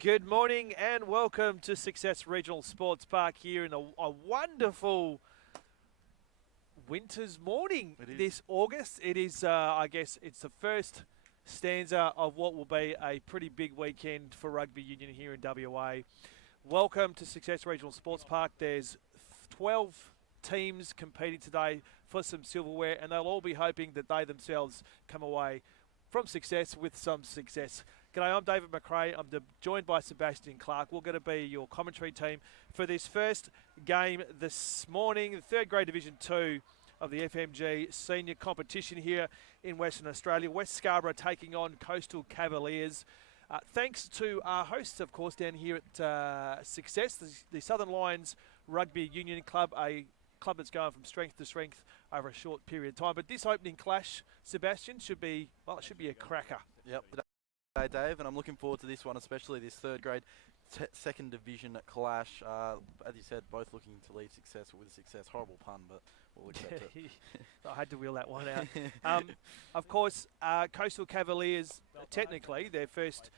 Good morning and welcome to Success Regional Sports Park here in a wonderful winter's morning this August. It is, I guess, it's the first stanza of what will be a pretty big weekend for rugby union here in WA. Welcome to Success Regional Sports Park. There's 12 teams competing today for some silverware, and they'll all be hoping that they themselves come away from success with some success. G'day, I'm David McRae. I'm joined by Sebastian Clark. We're going to be your commentary team for this first game this morning, the third grade Division 2 of the FMG senior competition here in Western Australia. West Scarborough taking on Coastal Cavaliers. Thanks to our hosts, of course, down here at Success, the Southern Lions Rugby Union Club, a club that's going from strength to strength over a short period of time. But this opening clash, Sebastian, should be a cracker. Yep. Hey Dave, and I'm looking forward to this one, especially this third grade second division clash. As you said, both looking to lead success with success. Horrible pun, but we'll accept it. I had to wheel that one out. Of course, Coastal Cavaliers, technically their first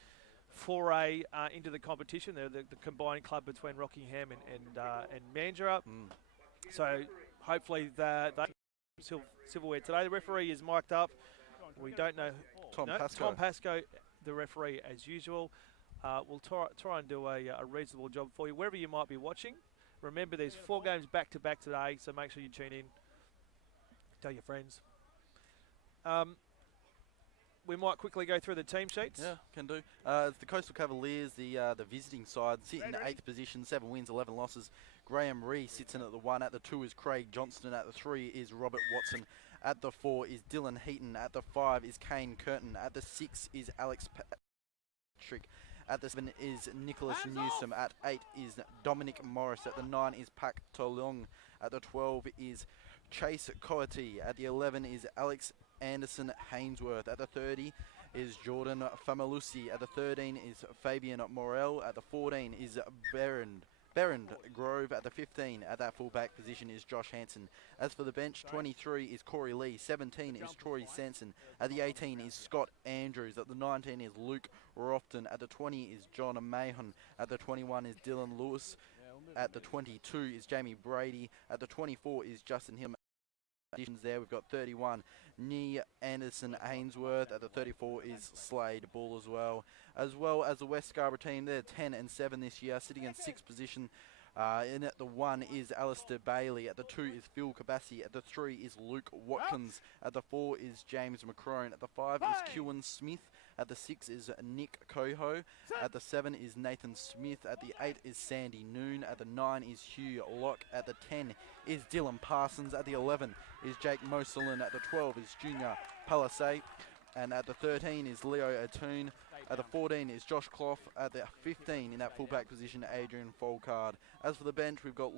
foray into the competition. They're the combined club between Rockingham and Mandurah. So hopefully they silverware today. The referee is mic'd up. We don't know. Tom Pascoe, the referee, as usual. We'll try and do a reasonable job for you wherever you might be watching. Remember, there's 4 games back-to-back today, so make sure you tune in. Tell your friends. We might quickly go through the team sheets. Yeah, can do. It's the Coastal Cavaliers, the visiting side, sit in 8th position, 7 wins, 11 losses. Graham Ree sits in at the 1. At the 2 is Craig Johnston. At the 3 is Robert Watson. At the 4 is Dylan Heaton. At the 5 is Kane Curtin. At the 6 is Alex Patrick. At the 7 is Nicholas Newsom. At 8 is Dominic Morris. At the 9 is Pak Tolong. At the 12 is Chase Coati. At the 11 is Alex Anderson Hainsworth. At the 30 is Jordan Famalusi. At the 13 is Fabian Morel. At the 14 is Berend Grove. At the 15, at that fullback position, is Josh Hanson. As for the bench, 23 is Corey Lee. 17 is Troy Sanson. At the 18 is Scott Andrews. At the 19 is Luke Rofton. At the 20 is John Mahon. At the 21 is Dylan Lewis. At the 22 is Jamie Brady. At the 24 is Justin Hill. additions there. We've got 31, Nee Anderson Ainsworth. At the 34 is Slade Bull as well as the West Scarborough team. They're 10 and 7 this year, sitting in 6th position. In at the 1 is Alistair Bailey. At the 2 is Phil Cabassi. At the 3 is Luke Watkins. At the 4 is James McCrone. At the 5 is Kewan Smith. At the 6 is Nick Coho. At the 7 is Nathan Smith. At the 8 is Sandy Noon. At the 9 is Hugh Locke. At the 10 is Dylan Parsons. At the 11 is Jake Moselin. At the 12 is Junior Palisade. And at the 13 is Leo Atoon. At the 14 is Josh Clough. At the 15 in that fullback position, Adrian Folcard. As for the bench, we've got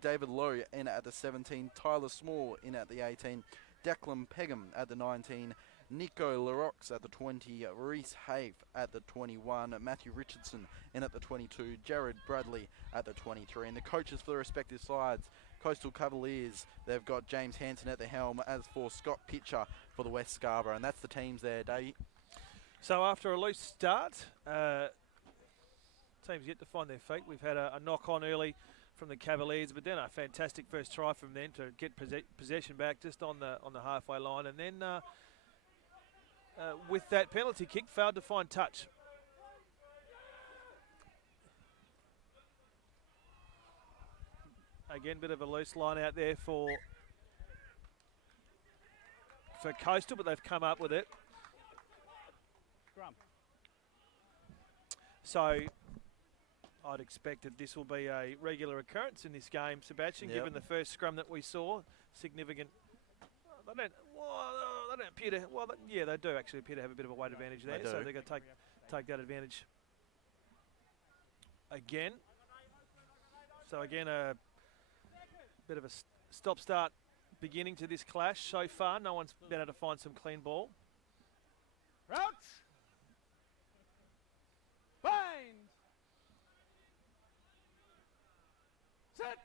David Lowe in at the 17, Tyler Small in at the 18, Declan Pegham at the 19, Nico Larox at the 20, Reese Hafe at the 21, Matthew Richardson in at the 22, Jared Bradley at the 23. And the coaches for the respective sides, Coastal Cavaliers, they've got James Hanson at the helm, as for Scott Pitcher for the West Scarborough. And that's the teams there, Davey. So after a loose start, teams yet to find their feet. We've had a knock-on early from the Cavaliers, but then a fantastic first try from them to get possession back just on the halfway line, and then with that penalty kick, failed to find touch. Again, bit of a loose line out there for Coastal, but they've come up with it. So I'd expect that this will be a regular occurrence in this game, Sebastian, given the first scrum that we saw. Significant. They don't appear to. Well, yeah, they do actually appear to have a bit of a weight advantage there. So they're going to take that advantage again. So again, a bit of a stop-start beginning to this clash so far. No one's been able to find some clean ball. Routes. Bind. Set.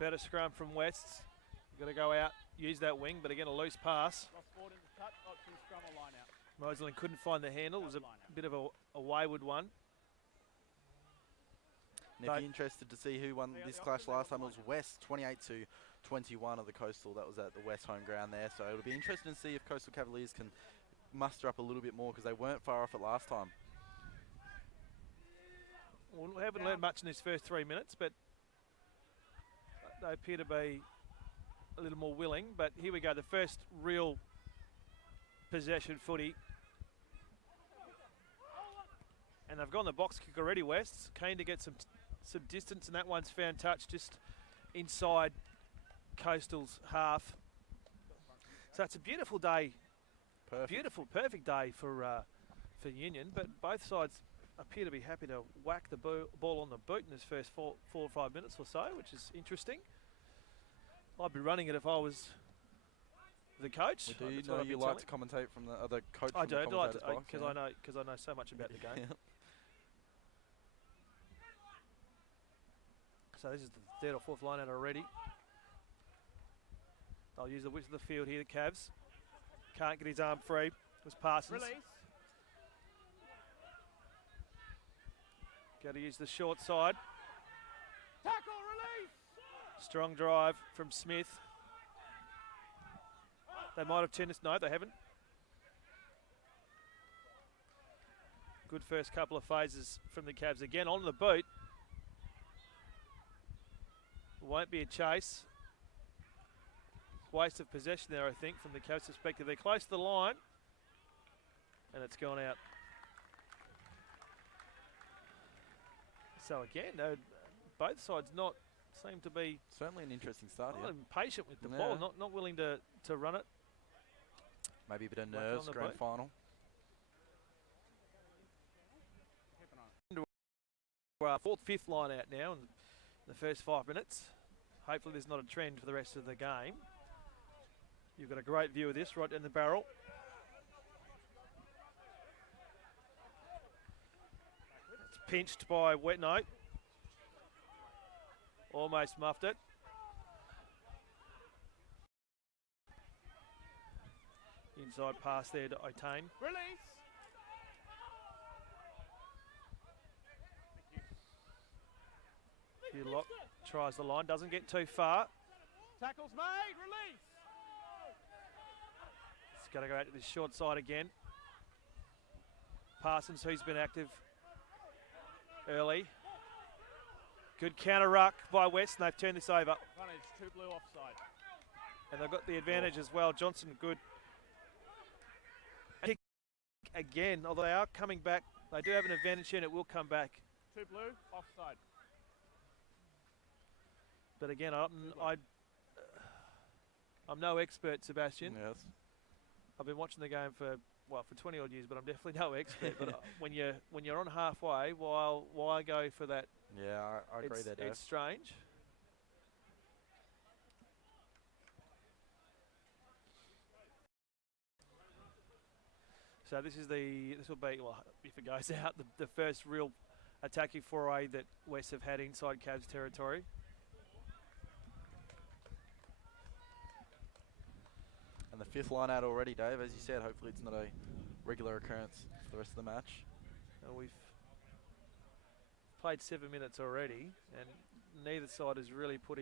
Better scrum from Wests. You've got to go out, use that wing, but again a loose pass. Moselin couldn't find the handle. It was a bit of a wayward one. And if you're interested to see who won this clash last time, it was West 28-21 of the Coastal. That was at the West home ground there. So it'll be interesting to see if Coastal Cavaliers can muster up a little bit more, because they weren't far off it last time. Well, we haven't learned much in these first 3 minutes, but they appear to be a little more willing. But here we go, the first real possession footy. And they've gone the box kick already, West. Keen to get some distance, and that one's found touch just inside Coastal's half. So it's a beautiful day. Perfect day for Union, but both sides appear to be happy to whack the ball on the boot in this first 4 or 5 minutes or so, which is interesting. I'd be running it if I was the coach. Do you know you like to commentate from the other coach? I do, because I know so much about the game. So this is the 3rd or 4th line out already. They'll use the width of the field here, the Cavs. Can't get his arm free. It was Parsons. Release. Got to use the short side. Tackle, release. Strong drive from Smith. They might have turned this. No, they haven't. Good first couple of phases from the Cavs. Again, on the boot. Won't be a chase. Waste of possession there, I think, from the Cavs' perspective. They're close to the line. And it's gone out. So again, both sides not seem to be... Certainly an interesting start here. Impatient with the ball, not willing to run it. Maybe a bit of nerves, grand final. Fourth, fifth line out now in the first 5 minutes. Hopefully there's not a trend for the rest of the game. You've got a great view of this right in the barrel. It's pinched by Wetnote. Almost muffed it. Inside pass there to Otane. Release. Lock tries the line, doesn't get too far. Tackle's made. Release. It's got to go out to this short side again. Parsons, who's been active early. Good counter ruck by West, and they've turned this over. Advantage, 2 blue offside. And they've got the advantage as well. Johnson, good. Kick again, although they are coming back. They do have an advantage here, and it will come back. 2 blue, offside. But again, I'm no expert, Sebastian. Yes. I've been watching the game for 20 odd years, but I'm definitely no expert. But when you're on halfway, why go for that? Yeah, I agree there, Dave. It's strange. So this will be, well, if it goes out, the first real attacking foray that West have had inside Cavs territory. And the 5th line out already, Dave. As you said, hopefully it's not a regular occurrence for the rest of the match. We've played 7 minutes already, and neither side has really put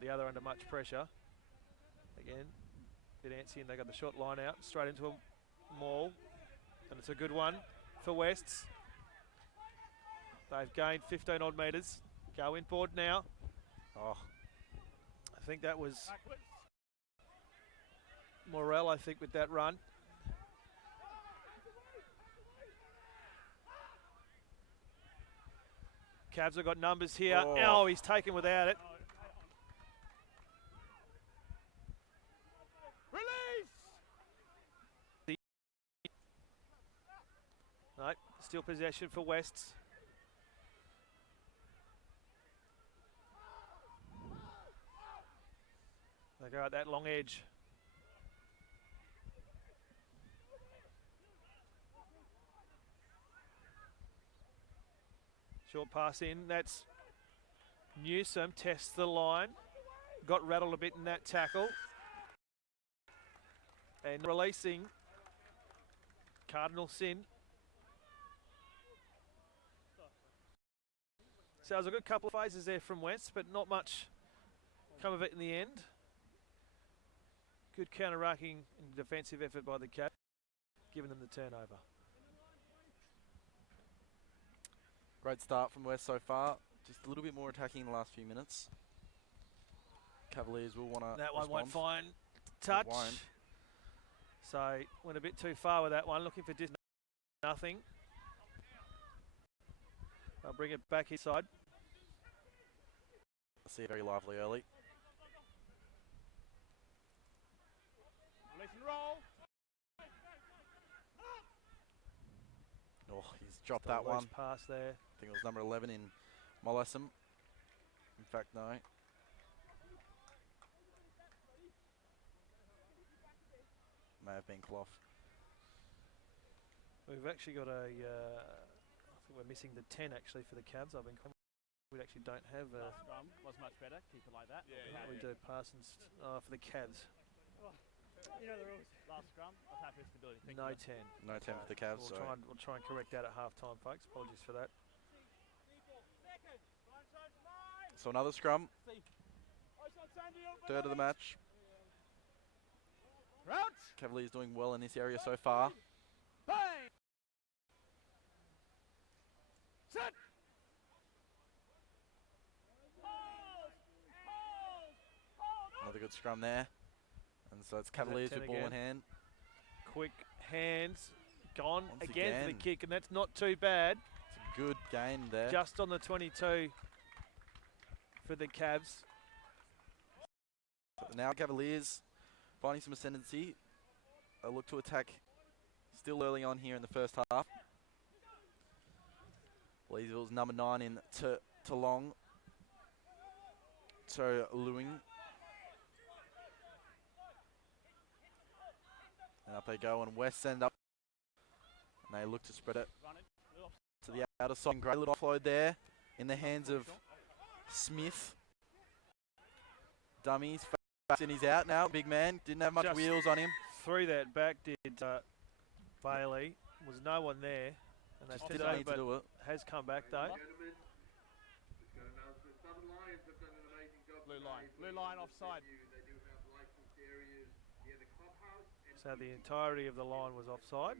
the other under much pressure. Again, bit antsy, and they got the short line out straight into a maul, and it's a good one for Wests. They've gained 15 odd metres. Go inboard now. Oh, I think that was Morel, I think, with that run. Cavs have got numbers here. Oh, he's taken without it. Release. No, still possession for Wests. They go at that long edge. Short pass in, that's Newsom, tests the line. Got rattled a bit in that tackle. And releasing Cardinal Sin. So it was a good couple of phases there from West, but not much come of it in the end. Good counter-rucking and defensive effort by the Cavs, giving them the turnover. great start from West so far. Just a little bit more attacking in the last few minutes. Cavaliers will want to That one won't find touch. So went a bit too far with that one, looking for nothing. I'll bring it back inside. I see it very lively early. Release and roll. Oh, he's dropped that one. Pass there. I think it was number 11 in Mollison. In fact, no. May have been Clough. We've actually got a. I think we're missing the 10 actually for the Cavs. We actually don't have a. Last scrum was much better. Keep it like that. Yeah, we do Parsons for the Cavs. You know the rules. Last scrum. I was happy with stability. No 10. No 10 for the Cavs. We'll try and correct that at half time, folks. Apologies for that. So another scrum. Third of the match. Crouch. Cavaliers doing well in this area so far. Bang. Set. Another good scrum there. And so it's Cavaliers with ball in hand. Quick hands. Gone Once again for the kick, and that's not too bad. It's a good gain there. Just on the 22 for the Cavs. But now Cavaliers finding some ascendancy. A look to attack still early on here in the first half. Leesville's number 9 in to Long. To Lewing. And up they go, and West end up. And they look to spread it to the outer side. Great little offload there in the hands of Smith. Dummies. And he's out now. Big man. Didn't have much Just wheels on him. Threw that back, did Bailey. Was no one there. And Just they didn't need to do it. has come back though. Blue line. Blue line offside. So the entirety of the line was offside.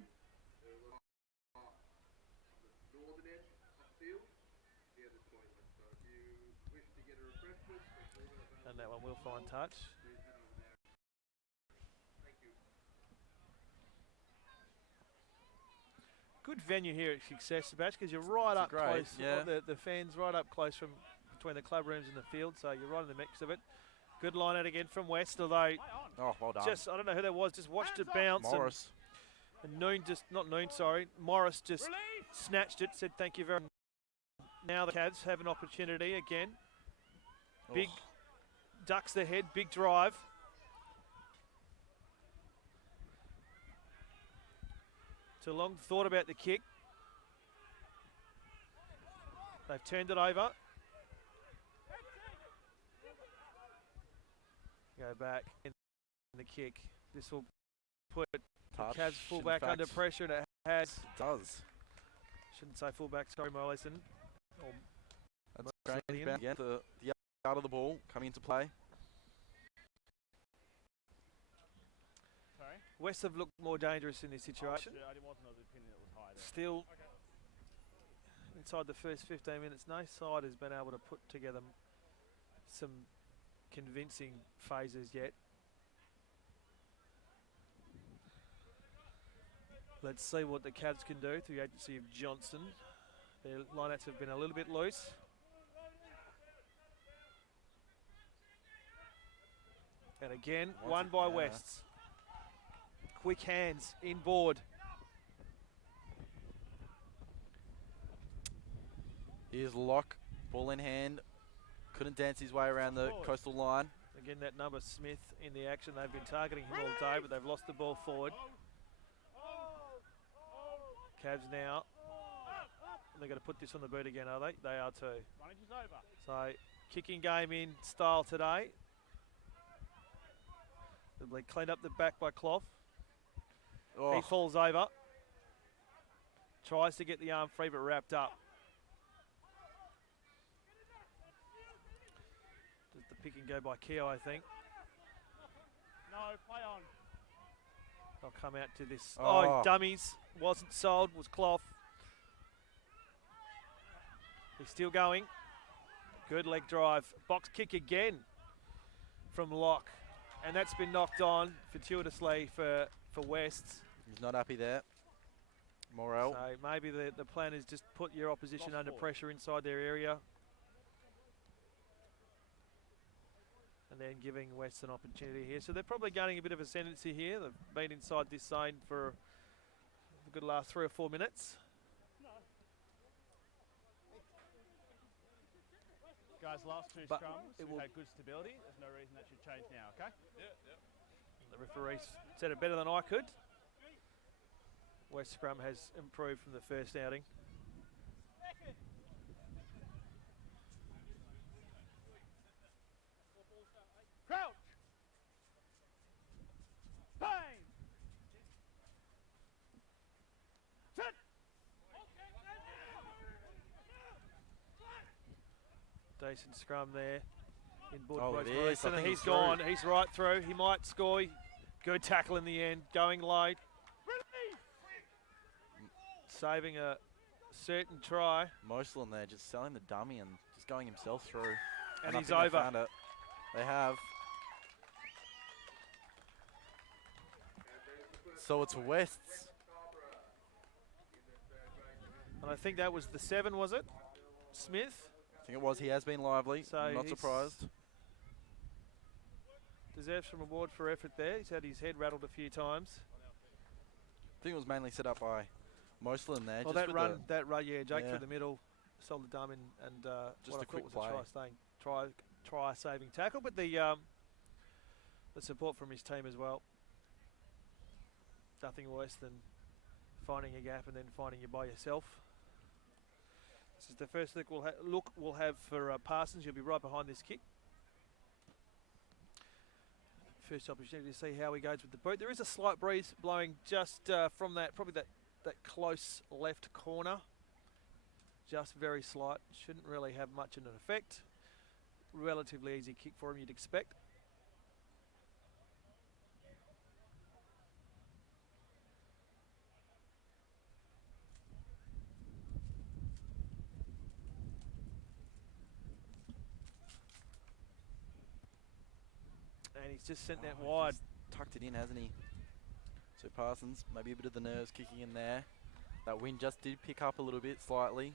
And that one will find touch. Good venue here at Success, Batch, because you're right up great, close. yeah. The fans right up close from between the club rooms and the field, so you're right in the mix of it. Good line out again from West, although Oh, well done. just I don't know who that was, just watched it bounce. Morris. And Noon just Morris just snatched it, said thank you very much. Now the Cavs have an opportunity again. Big ducks the head, big drive. Too long thought about the kick. They've turned it over. Go back in the kick. This will put Touch, the Cavs fullback under pressure, and it has. It does. Shouldn't say fullback, sorry, Mollison. That's strange. Again, the out of the ball coming into play. Sorry? West have looked more dangerous in this situation. I wasn't of the opinion it was high there. Still, inside the first 15 minutes, no side has been able to put together some convincing phases yet. Let's see what the Cavs can do through the agency of Johnson. Their lineouts have been a little bit loose. And again, won by Wests. Quick hands inboard. Here's Locke, ball in hand. Couldn't dance his way around the coastal line. Again, that number Smith in the action. They've been targeting him all day, but they've lost the ball forward. Cavs now. They're going to put this on the boot again, are they? They are too. So, kicking game in style today. They cleaned up the back by Clough. Oh. He falls over. Tries to get the arm free, but wrapped up. Does the pick and go by Keogh, I think. No, play on. They'll come out to this. Oh, dummies. Wasn't sold, was Clough. He's still going. Good leg drive. Box kick again from Locke. And that's been knocked on fortuitously for West. He's not happy there. Morel. So maybe the plan is just put your opposition under pressure inside their area. And then giving West an opportunity here. So they're probably gaining a bit of ascendancy here. They've been inside this zone for a good last 3 or 4 minutes. Guys, last two scrums, we've had good stability. There's no reason that should change now, okay? The referee said it better than I could. West scrum has improved from the first outing. Crouch! Bang! Sit! Decent scrum there. Inboard Oh, by it is. Morrison, I and think he's he's gone. through. He's right through. He might score. Good tackle in the end. Going late. Saving a certain try. Moslin there just selling the dummy and just going himself through. And I he's think they over. found it. They have. So it's West's. And I think that was the 7, was it? Smith? I think it was. He has been lively. So I'm not he's surprised. Deserves some reward for effort there. He's had his head rattled a few times. I think it was mainly set up by Moslin there. Well, just that with run, yeah, Jake Yeah. through the middle, sold the dumb and Just what a I quick thought was a try saving tackle, but the support from his team as well. Nothing worse than finding a gap and then finding you by yourself. This is the first look we'll have for Parsons. You'll be right behind this kick. First opportunity to see how he goes with the boot. There is a slight breeze blowing just from probably that close left corner. Just very slight. Shouldn't really have much of an effect. relatively easy kick for him, you'd expect. And he's just sent that wide. Tucked it in, hasn't he? So Parsons, maybe a bit of the nerves kicking in there. That wind just did pick up a little bit, slightly.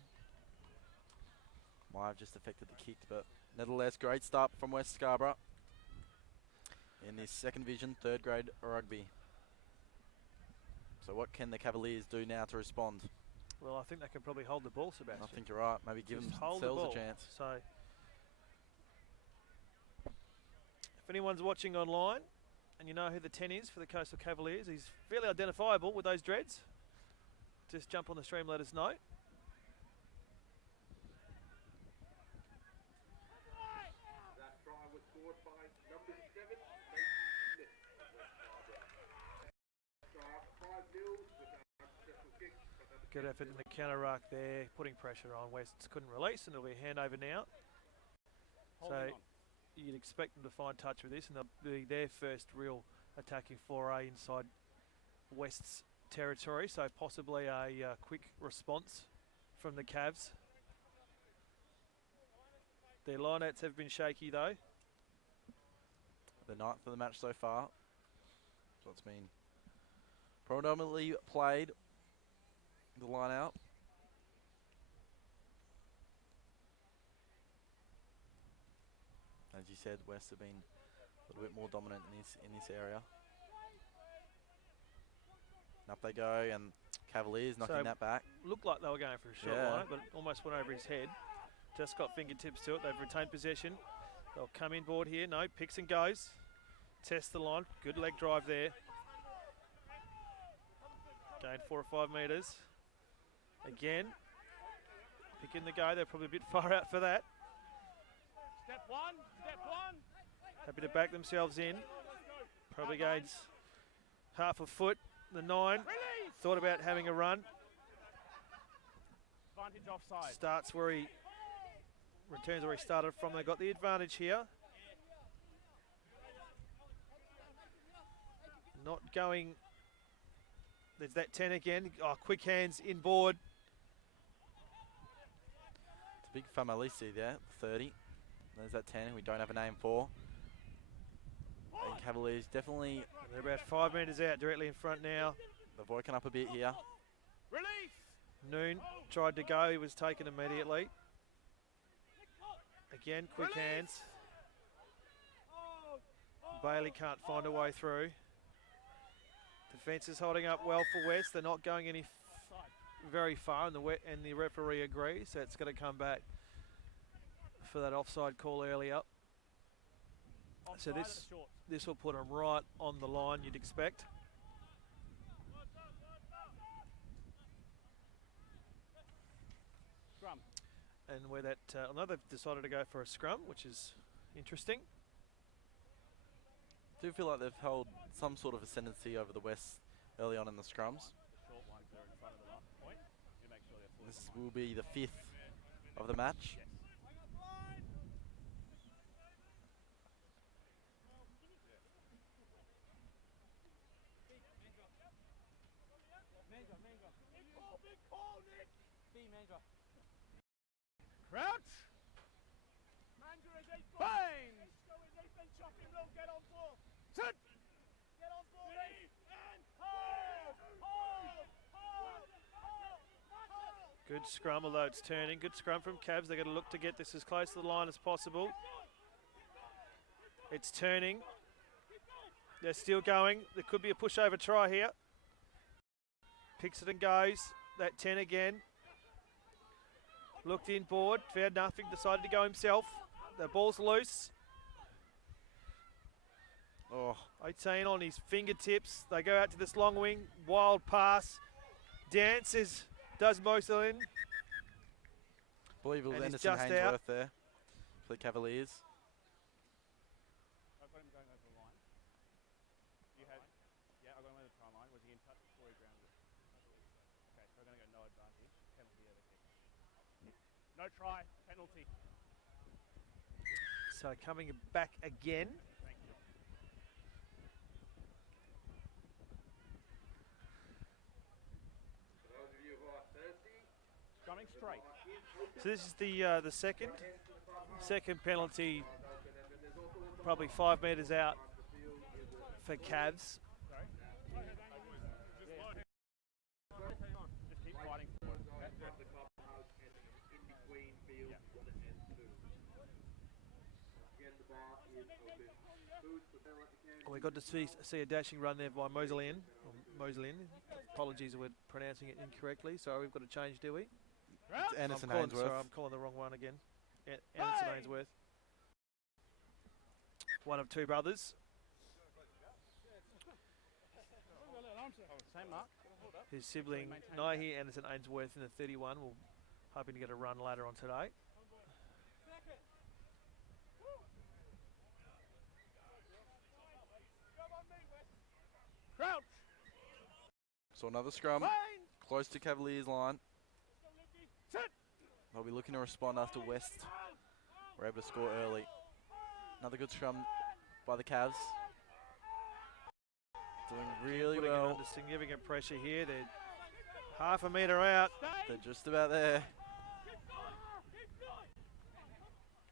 Might have just affected the kick, but nevertheless, great start from West Scarborough in this second division, third grade rugby. So what can the Cavaliers do now to respond? Well, I think they can probably hold the ball, Sebastian. I think you're right. Maybe give themselves a chance. So, if anyone's watching online and you know who the 10 is for the Coastal Cavaliers, he's fairly identifiable with those dreads. Just jump on the stream, let us know. Good effort in the counter ruck there, putting pressure on. Wests couldn't release, and it'll be a handover now. So you'd expect them to find touch with this, and they'll be their first real attacking foray inside West's territory. So possibly a quick response from the Cavs. Their lineouts have been shaky though. The ninth of the match so far. So it's been predominantly played. The line out. As you said, West have been a little bit more dominant in this area. And up they go, and Cavaliers knocking that back. Looked like they were going for a shot line, but almost went over his head. Just got fingertips to it. They've retained possession. They'll come in board here. No, picks and goes. Test the line. Good leg drive there. Gained 4 or 5 metres. Again, pick in the go. They're probably a bit far out for that. Step one. Happy to back themselves in. Probably gains half a foot. The 9 thought about having a run. Advantage offside. Starts where he returns where he started from. They got the advantage here. Not going. There's that 10 again. Oh, quick hands inboard. It's a big Famalisi there, 30. There's that 10 we don't have a name for. And Cavaliers definitely... They're about 5 metres out, directly in front now. They've woken up a bit here. Release! Noon tried to go, he was taken immediately. Again, quick hands. Bailey can't find a way through. Defence is holding up well for West. They're not going any very far, and the referee agrees. So it's going to come back for that offside call earlier. So this will put them right on the line, you'd expect. Scrum. And where that, I know they've decided to go for a scrum, which is interesting. I do feel like they've held some sort of ascendancy over the West early on in the scrums. This will be the 5th of the match. Crouch. Bang! Sit! Good scrum, although it's turning. Good scrum from Cavs. They're going to look to get this as close to the line as possible. It's turning. They're still going. There could be a pushover try here. Picks it and goes. That 10 again. Looked inboard, found nothing, decided to go himself. The ball's loose. Oh, 18 on his fingertips. They go out to this long wing. Wild pass. Dances. Does most of it in. I believe it was Anderson Hainsworth there for the Cavaliers. I've got him going over the line. You had, yeah, I got him over the try line. Was he in touch before he grounded? Okay, so we're going to go no advantage. Penalty over kick. No try, penalty. So coming back again. Coming straight. So this is the second penalty, probably 5 metres out for Cavs. Sorry. Just keep fighting for it. We got to see a dashing run there by Moselian. Apologies if we're pronouncing it incorrectly. Sorry, we've got to change, do we? It's Anderson Sorry, Ainsworth. I'm calling the wrong one again. Anderson Ainsworth. One of two brothers. Same mark. His sibling, Nahi Anderson Ainsworth in the 31. We're hoping to get a run later on today. Crouch. So another scrum, close to Cavaliers line. They'll be looking to respond after West were able to score early. Another good scrum by the Cavs. Doing really Putting it well. under significant pressure here. They're half a metre out. They're just about there.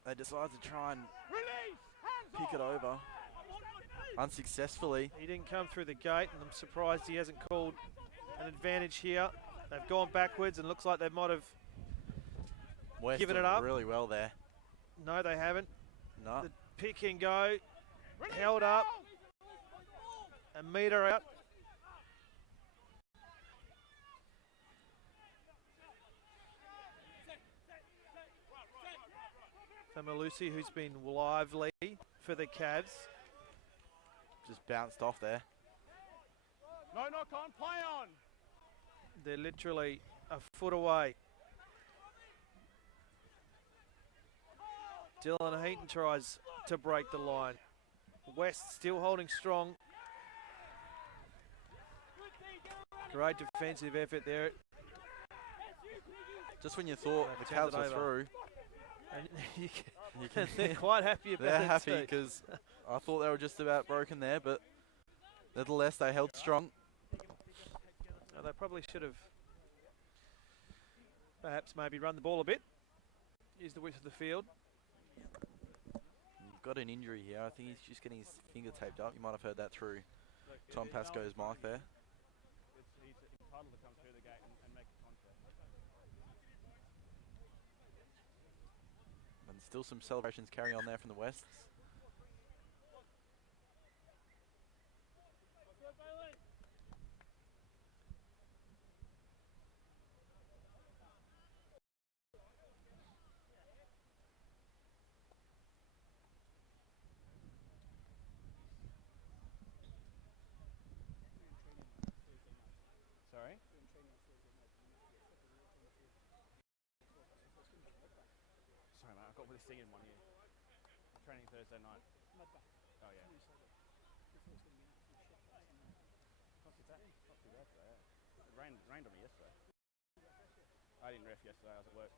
They decide to try and pick it over. Unsuccessfully. He didn't come through the gate, and I'm surprised he hasn't called an advantage here. They've gone backwards, and looks like they might have West given it doing up. really well there. No, they haven't. No. The pick and go, held up, a metre out. Famalusi, who's been lively for the Cavs. Just bounced off there. No knock on. Play on. They're literally a foot away. Dylan Heaton tries to break the line. West still holding strong. Great defensive effort there. Just when you thought They've the turned Cavs it were over. through, You can, they're quite happy about they're it happy too. because I thought they were just about broken there, but nevertheless they held strong. They probably should have perhaps maybe run the ball a bit. Use the width of the field. You've got an injury here. I think he's just getting his finger taped up. You might have heard that through Tom Pascoe's mic there. He's entitled to come through the gate and make a contact. And still some celebrations carry on there from the Wests. Sorry? Sorry, mate. I got this thing in 1 year. Training Thursday night. Oh, yeah. Not too bad. Not too bad today, yeah. It rained on me yesterday. I didn't ref yesterday. I was at work.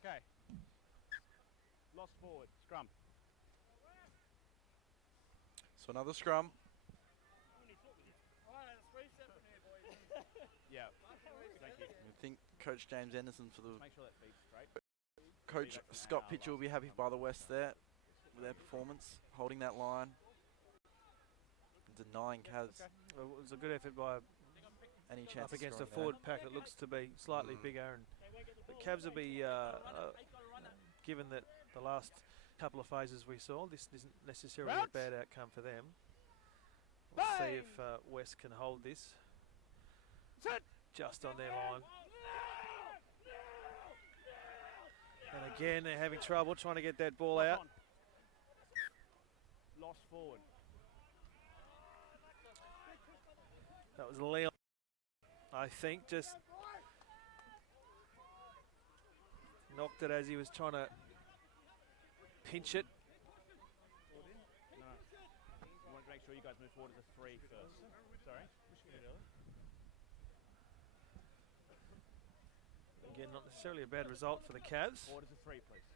Okay. Lost forward. Scrum. So another scrum. Yeah. Thank you. I think Coach James Anderson for the Make sure that feet's straight. Coach Scott Pitcher will be happy by the West there with their performance, holding that line, denying Cavs Well, it was a good effort by any chance up of against a scoring forward pack that looks to be slightly bigger, and the Cavs will be given that the last couple of phases we saw, this isn't necessarily a bad outcome for them. We'll see if West can hold this just on their line. And again, they're having trouble trying to get that ball out. Lost forward. That was Leon, I think, just knocked it as he was trying to pinch it. No. I want to make sure you guys move forward to the 3 first. Sorry? Again, not necessarily a bad result for the Cavs. Forward to the 3, please.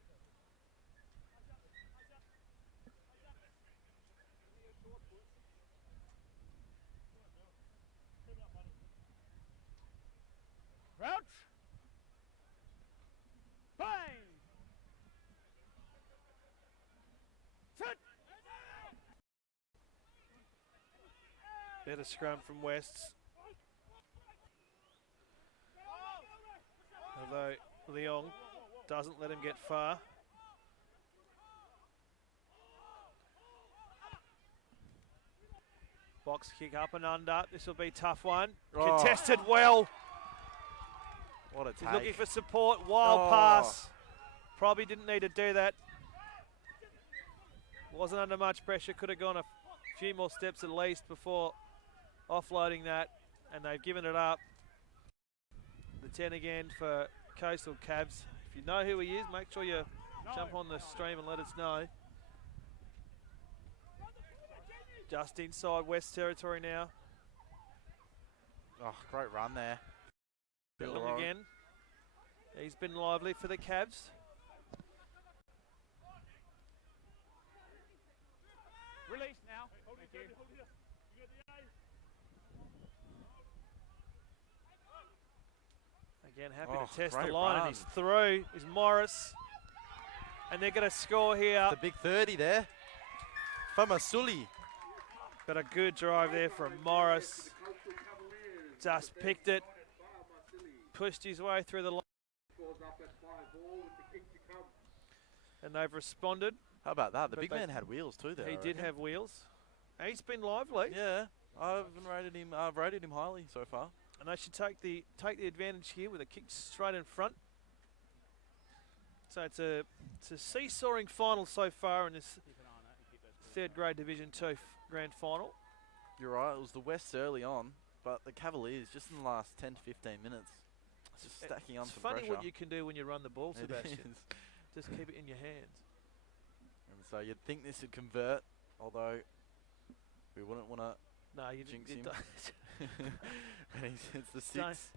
Better scrum from Wests. Although Leong doesn't let him get far. Box kick up and under. This will be a tough one. Oh. Contested well. What a He's take. looking for support. Wild pass. Probably didn't need to do that. Wasn't under much pressure. Could have gone a few more steps at least before offloading that. And they've given it up. The 10 again for Coastal Cavs. If you know who he is, make sure you jump on the stream and let us know. Just inside West territory now. Oh, great run there. Billing again. He's been lively for the Cavs. Release now. Thank you. Again, happy to test the great line, run. and he's through is Morris. And they're going to score here. The big 30 there. Famasuli. But a good drive there from Morris. Just picked it. Pushed his way through the line. And they've responded. How about that? The But big they- man had wheels too there. He I did reckon. have wheels. And he's been lively. Yeah, I've rated him highly so far. And they should take the advantage here with a kick straight in front. So it's a seesawing final so far in this Keep an eye on that and keep those balls third grade Division 2 grand final. You're right, it was the Wests early on, but the Cavaliers just in the last 10 to 15 minutes, just stacking on It's some funny pressure. what you can do when you run the ball, It Sebastian. is. Just keep it in your hands. And so you'd think this would convert, although we wouldn't want to. No, you Jinx didn't. him. And it's the Don't. 6,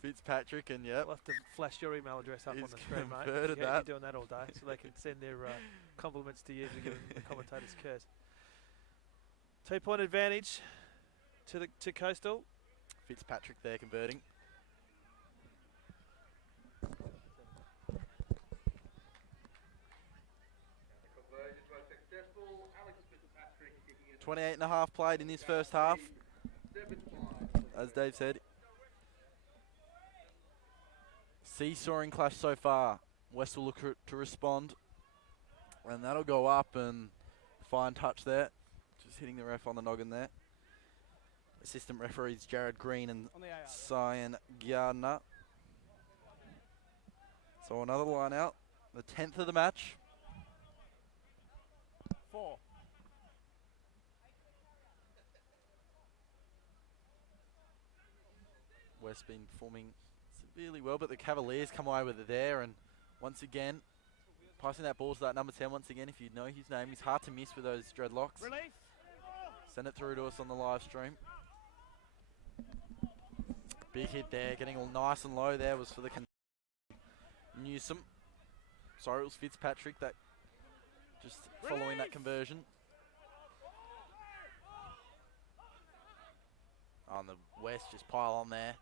Fitzpatrick, and yep. We'll have to flash your email address up on He's the screen, mate. converted You're that. doing that all day, so they can send their compliments to you for giving the commentators curse. 2-point advantage to Coastal. Fitzpatrick there converting. Conversion was successful. Alex Fitzpatrick kicking it 28.5 played in this first half, 7-5. as Dave said. Seesawing clash so far. West will look to respond, and that'll go up and fine touch there. Just hitting the ref on the noggin there. Assistant referees Jared Green and on the AR. Cyan Gardner. So another line out, the 10th of the match. 4. West been performing severely well, but the Cavaliers come away with it there, and once again, passing that ball to that number 10 once again. If you know his name, he's hard to miss with those dreadlocks. Release. Send it through to us on the live stream. Big hit there, getting all nice and low there was for the Newsom. Sorry, it was Fitzpatrick that just following that conversion. On the West, just pile on there.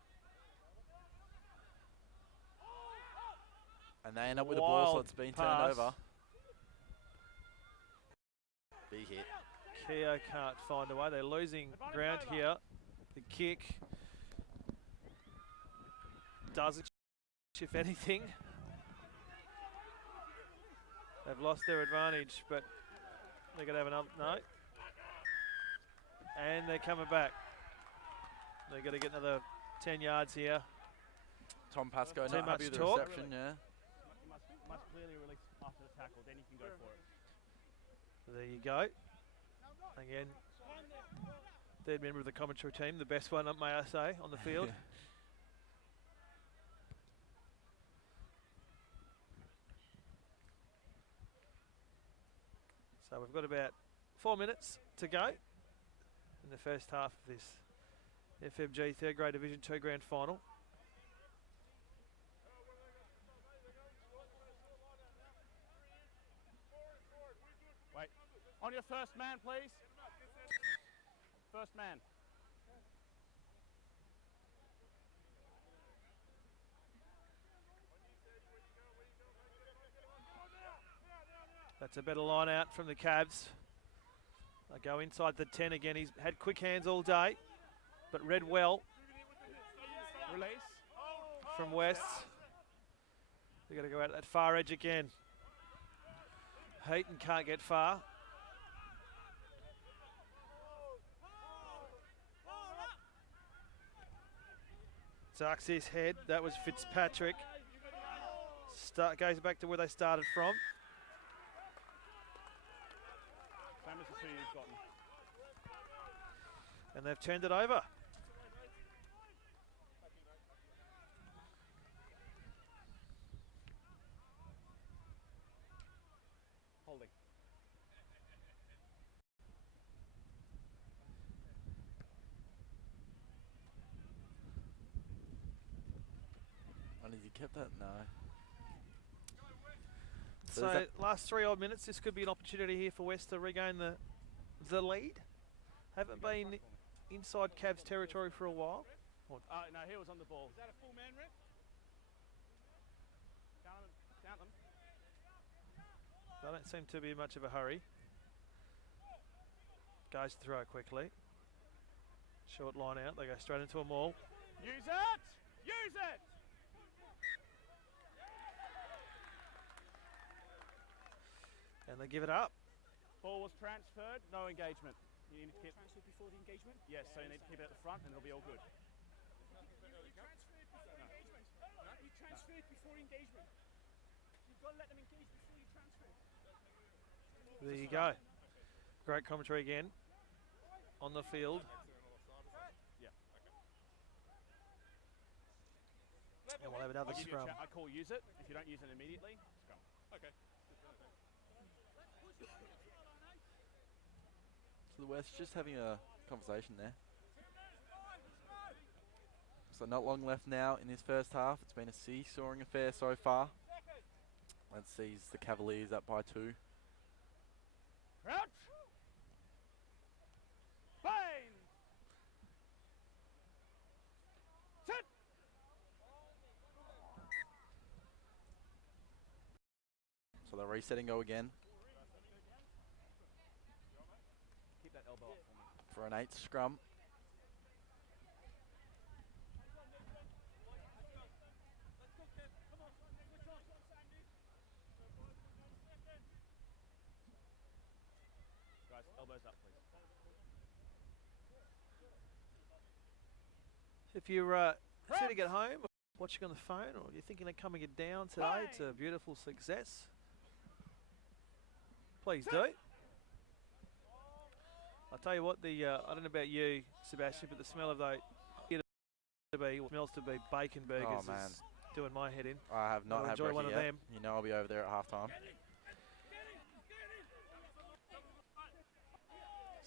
And they end up with the ball, so Wild it's been pass. turned over. Big hit. Keogh can't find a way. They're losing ground here. The kick doesn't, if anything. They've lost their advantage, but they're going to have another. No. And they're coming back. They're going to get another 10 yards here. Tom Pascoe Too not much happy with the talk. reception, yeah. You must clearly release after the tackle, then you can go for it. There you go. Again, third member of the commentary team, the best one, may I say, on the field. So we've got about 4 minutes to go in the first half of this FMG third grade Division 2 grand final. Wait. On your first man, please. First man. That's a better line out from the Cavs. They go inside the 10 again. He's had quick hands all day, but read well. Release. From West. They've got to go out that far edge again. Heaton can't get far. Ducks his head. That was Fitzpatrick. Goes back to where they started from. Same as the two you've gotten. And they've turned it over. Holding. And has he kept that? No. So last 3 odd minutes, this could be an opportunity here for West to regain the lead. Haven't been inside Cavs territory for a while. No, he was on the ball. Is that a full man rep? Count them. They don't seem to be in much of a hurry. Goes to throw quickly. Short line out. They go straight into a maul. Use it! Use it! And they give it up. Ball was transferred, no engagement. You need to keep Transferred before the engagement? Yes, so you need to keep it at the front and it'll be all good. You transferred before engagement. You've got to let them engage before you transfer. There you go. Great commentary again on the field. Yeah. And we'll have another scrum. I call use it. If you don't use it immediately, scrum. Okay. So the West just having a conversation there. So not long left now in this first half. It's been a seesawing affair so far. That sees the Cavaliers up by 2. Crouch! Bang! Sit! So they're resetting go again Keep that elbow up for me. for an 8 scrum. Guys, elbows up, please. If you're sitting at home, watching on the phone, or you're thinking of coming it down today, it's a beautiful success. Please do. I'll tell you what, I don't know about you, Sebastian, but the smell of those smells to be bacon burgers Oh, man. is doing my head in. I have not I'll had enjoy one brekkie of yet. them. You know I'll be over there at halftime.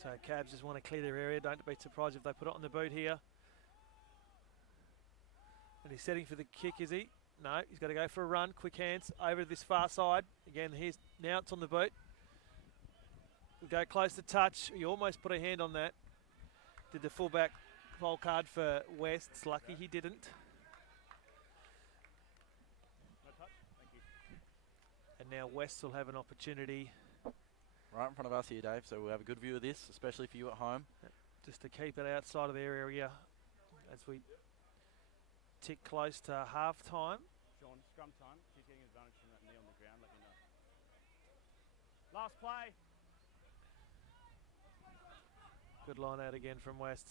So Cavs just want to clear their area. Don't be surprised if they put it on the boot here. And he's setting for the kick, is he? No, he's got to go for a run. Quick hands over to this far side. Again, now it's on the boot. We'll go close to touch. He almost put a hand on that. Did the fullback foul card for West. It's lucky he didn't. No touch? Thank you. And now West will have an opportunity Right in front of us here, Dave, so we'll have a good view of this, especially for you at home. just to keep it outside of their area as we tick close to half time. Sean, scrum time. If he's getting advantage from that knee on the ground, let me know. Last play. Good line out again from West.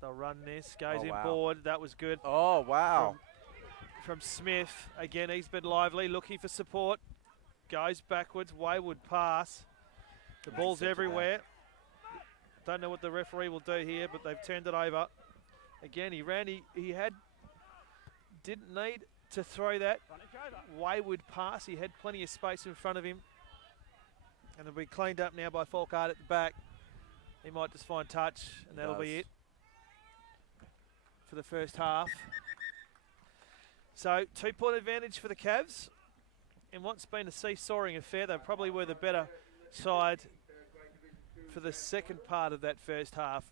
They'll run this. Goes Oh, in wow. board. That was good. Oh, wow. From Smith. Again, he's been lively, looking for support. Goes backwards. Wayward pass. The ball's Intercepted everywhere. Don't know what the referee will do here, but they've turned it over. Again, he ran. He didn't need to throw that Frontage over. wayward pass. He had plenty of space in front of him. And it'll be cleaned up now by Folkard at the back. He might just find touch, and that'll be it for the first half. So 2-point advantage for the Cavs. In what's been a seesawing affair, they probably were the better side for the second part of that first half.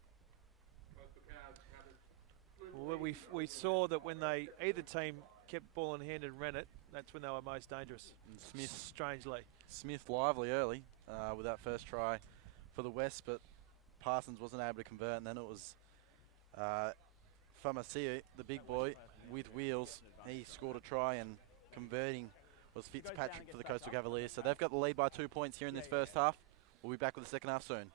Well, we saw that when either team kept ball in hand and ran it, that's when they were most dangerous. And Smith Strangely. lively early with that first try for the West, but Parsons wasn't able to convert, and then it was Famasiu, the big boy, with wheels. He scored a try, and converting was Fitzpatrick for the Coastal Cavaliers. So they've got the lead by 2 points here in this first half. We'll be back with the second half soon.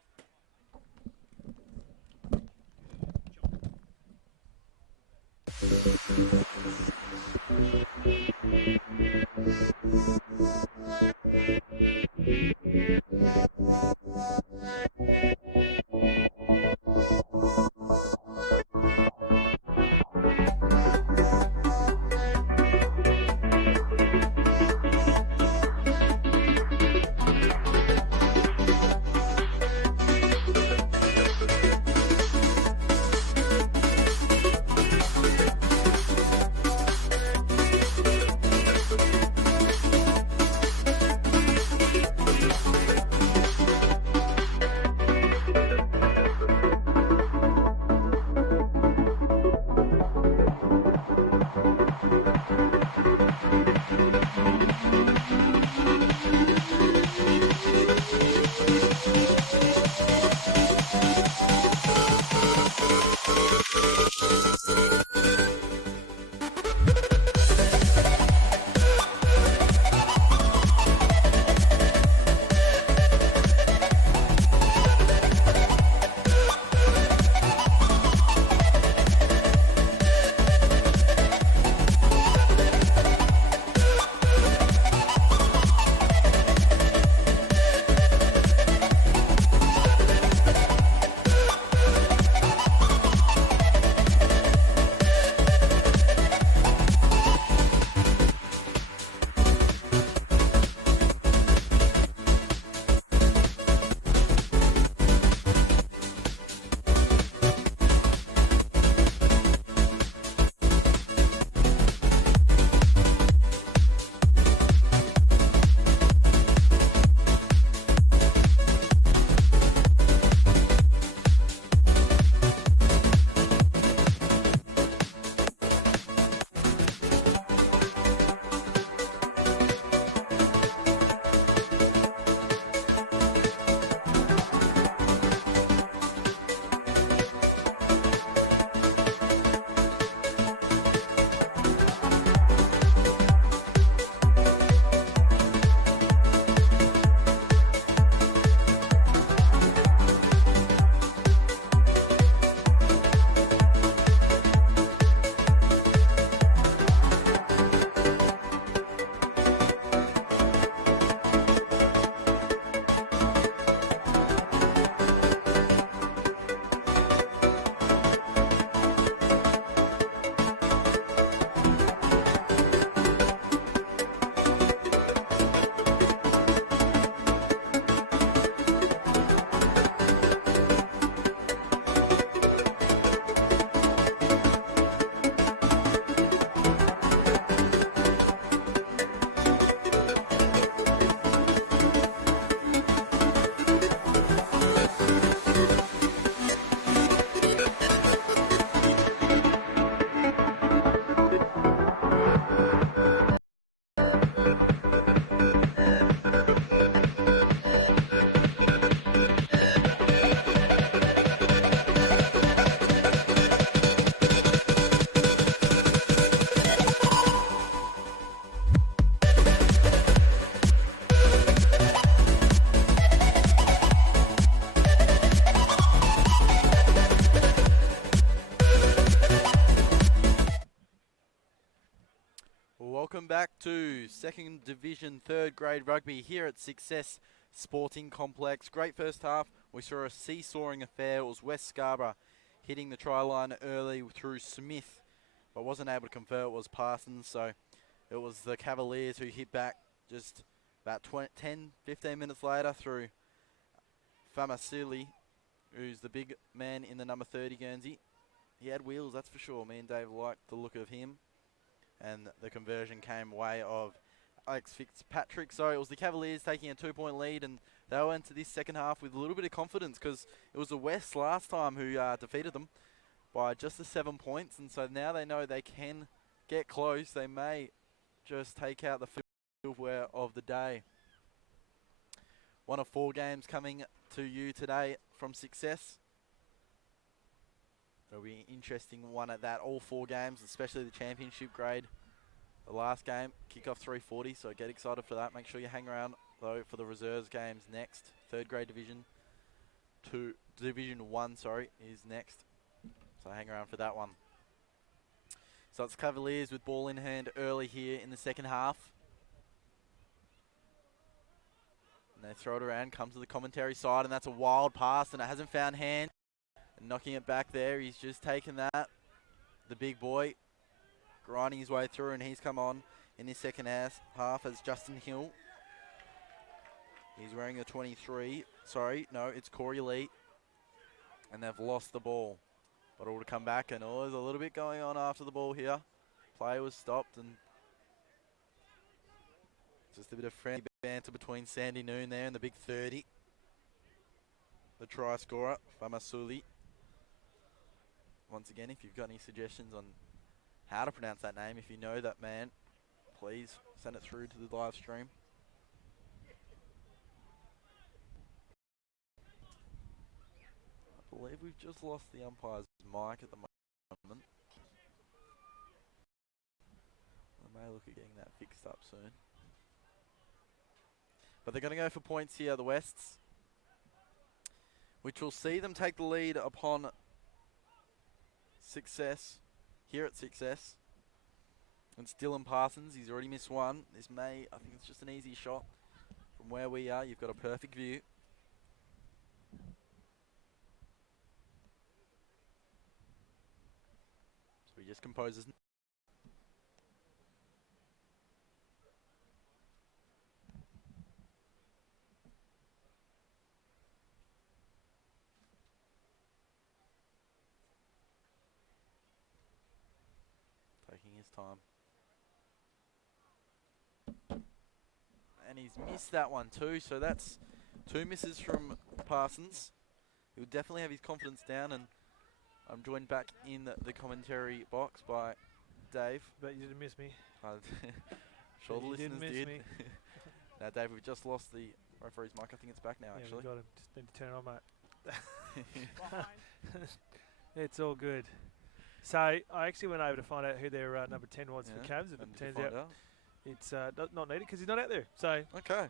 Welcome back to Second Division Third Grade Rugby here at Success Sporting Complex. Great first half. We saw a seesawing affair. It was West Scarborough hitting the try line early through Smith, but wasn't able to convert. It was Parsons, so it was the Cavaliers who hit back just about 10-15 minutes later through Famasili, who's the big man in the number 30 Guernsey. He had wheels, that's for sure. Me and Dave liked the look of him. And the conversion came way of Alex Fitzpatrick. So it was the Cavaliers taking a 2-point lead, and they went into this second half with a little bit of confidence because it was the West last time who defeated them by just the 7 points. And so now they know they can get close, they may just take out the silverware of the day. One of 4 games coming to you today from Success. It'll be an interesting one at that. All 4 games, especially the championship grade. The last game, kickoff 3:40, so get excited for that. Make sure you hang around, though, for the reserves games next. 3rd grade Division 2, Division 1, sorry, is next. So hang around for that one. So it's Cavaliers with ball in hand early here in the second half. And they throw it around, comes to the commentary side, and that's a wild pass, and it hasn't found hand. And knocking it back there, he's just taken that. The big boy grinding his way through, and he's come on in this second half as Justin Hill. He's wearing a 23. Sorry, no, it's Corey Lee. And they've lost the ball. But all to come back, and there's a little bit going on after the ball here. Play was stopped, and just a bit of friendly banter between Sandy Noon there and the big 30. The try scorer, Famasuli. Once again, if you've got any suggestions on how to pronounce that name, if you know that man, please send it through to the live stream. I believe we've just lost the umpire's mic at the moment. I may look at getting that fixed up soon. But they're going to go for points here, the Wests, which will see them take the lead upon Success, here at Success. And Dylan Parsons, he's already missed one. This may, I think it's just an easy shot from where we are. You've got a perfect view. So he just composes. Taking his time. And he's missed that one too, so that's 2 misses from Parsons. He'll definitely have his confidence down, and I'm joined back in the commentary box by Dave. But you didn't miss me. Sure, the You listeners didn't miss did. me. Now, Dave, we've just lost the referee's mic. I think it's back now, Yeah, actually. we got him. Just need to turn it on, mate. It's all good. So I actually went over to find out who their number 10 was for Cavs. If And it did you turns find out it's not needed because he's not out there. So Okay.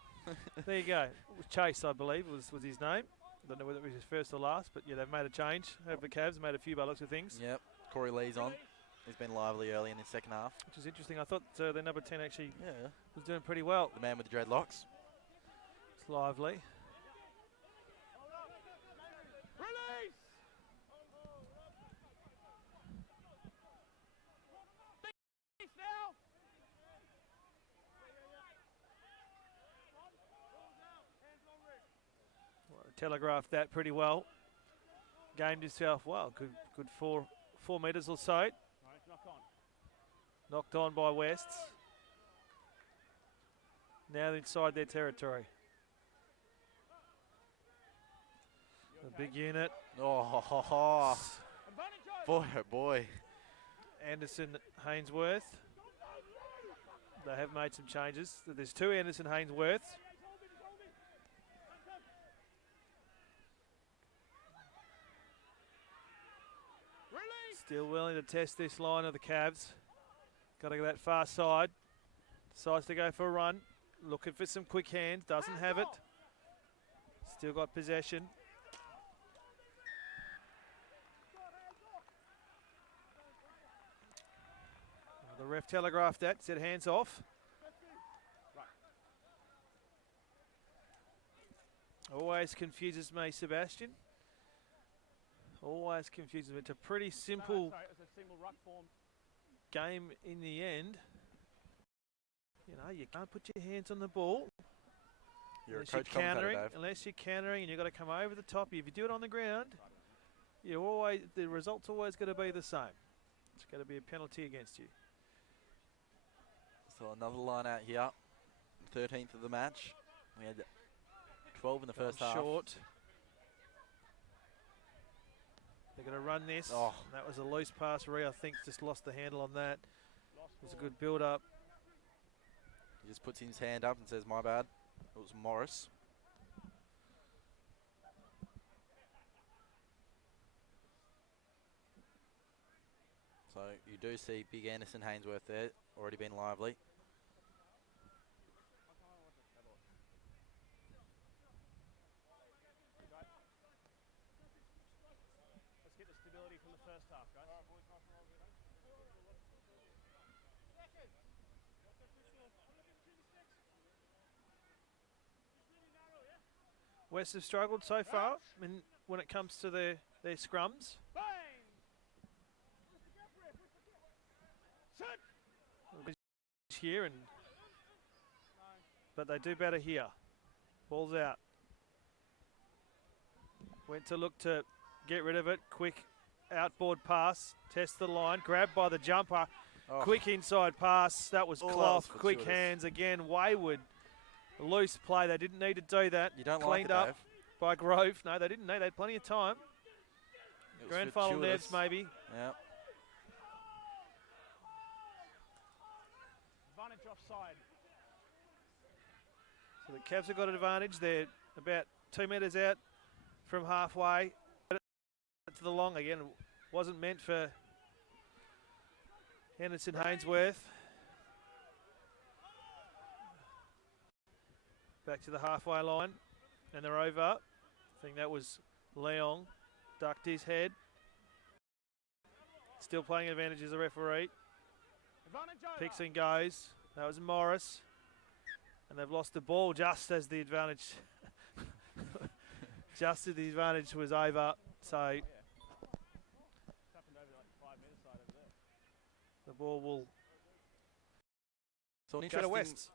there you go. It was Chase, I believe, was his name. Don't know whether it was his first or last, but yeah, they've made a change over the Cavs. Made a few by the looks of things. Yep. Corey Lee's on. He's been lively early in the second half. Which is interesting. I thought their number 10 actually Yeah. was doing pretty well. The man with the dreadlocks. It's lively. Release! Release now! Telegraphed that pretty well. Gamed himself well. Good 4 metres or so. Right, knock on. Knocked on by Wests. Now inside their territory. A big unit. Oh, boy, oh boy. Anderson, Hainsworth. They have made some changes. There's 2 Anderson, Hainsworth. Still willing to test this line of the Cavs. Got to go that far side. Decides to go for a run. Looking for some quick hands. Doesn't have it. Still got possession. The ref telegraphed that. Said hands off. Always confuses me, Sebastian. Always confuses me. It's a pretty simple It's a single ruck form. game in the end. You know, you can't put your hands on the ball You're a unless you're coach commentator, countering. Dave. Unless you're countering, and you've got to come over the top. If you do it on the ground, the result's always going to be the same. It's going to be a penalty against you. So another line out here. 13th of the match. We had 12 in the first half. Short. They're going to run this. Oh. That was a loose pass. Rhea, I think, just lost the handle on that. It's a good build-up. He just puts his hand up and says, my bad. It was Morris. So you do see big Anderson Hainsworth there, already been lively. Let's get the stability from the first half, guys. West have struggled so far when it comes to their scrums. Bang! Set! Here but they do better here. Ball's out. Went to look to get rid of it. Quick outboard pass. Test the line. Grabbed by the jumper. Oh. Quick inside pass. That was Oh, cloth. that was Quick fortuitous. hands again. Wayward. Loose play. They didn't need to do that. You don't Cleaned like it, up by Grove. No, they didn't need. They had plenty of time. Dave. It was Grand final fortuitous. Nevs maybe. Yeah. Advantage offside. So the Cavs have got an advantage. They're about 2 metres out from halfway. To the long again. Wasn't meant for Henderson Hainsworth. Back to the halfway line. And they're over. I think that was Leong. Ducked his head. Still playing advantage as a referee. Advantage over. Picks and goes. That was Morris. And they've lost the ball just as the advantage just as the advantage was over. So It's happened over like the 5 metre side over there. the ball will So an go to West.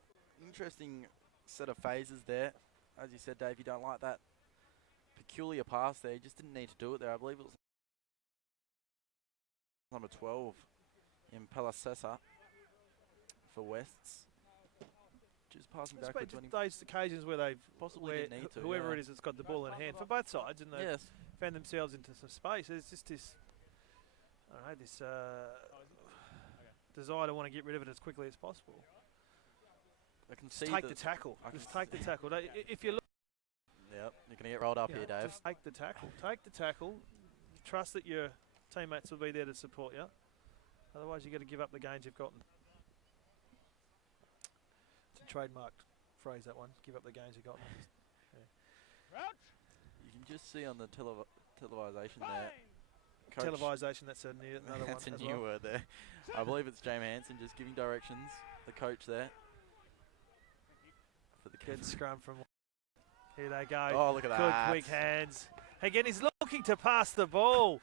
interesting set of phases there. As you said, Dave, you don't like that peculiar pass there. You just didn't need to do it there. I believe it was number 12 in Palasesa for Wests. Just passing It's backwards been when he those occasions where they've possibly didn't need to. whoever yeah. it is that's got the ball in hand for both sides, and they've Yes. found themselves into some space. It's just this, I don't know, this desire to want to get rid of it as quickly as possible. I can Just see take the the tackle. I can Just take the tackle. If you look, Yep, you're going to get rolled up you here, know, Dave. just take the tackle. Take the tackle. Trust that your teammates will be there to support you. Otherwise, you've got to give up the gains you've gotten. It's a trademarked phrase, that one. Give up the gains you've gotten. Crouch. You can just see on the televisation Bang! there. Coach, Televisation, that's another one. that's a as new well. word there. I believe it's James Hansen just giving directions. The coach there. For the Good Cavs. scrum from. Here they go. Oh, look at Good that. quick hands. Again, he's looking to pass the ball.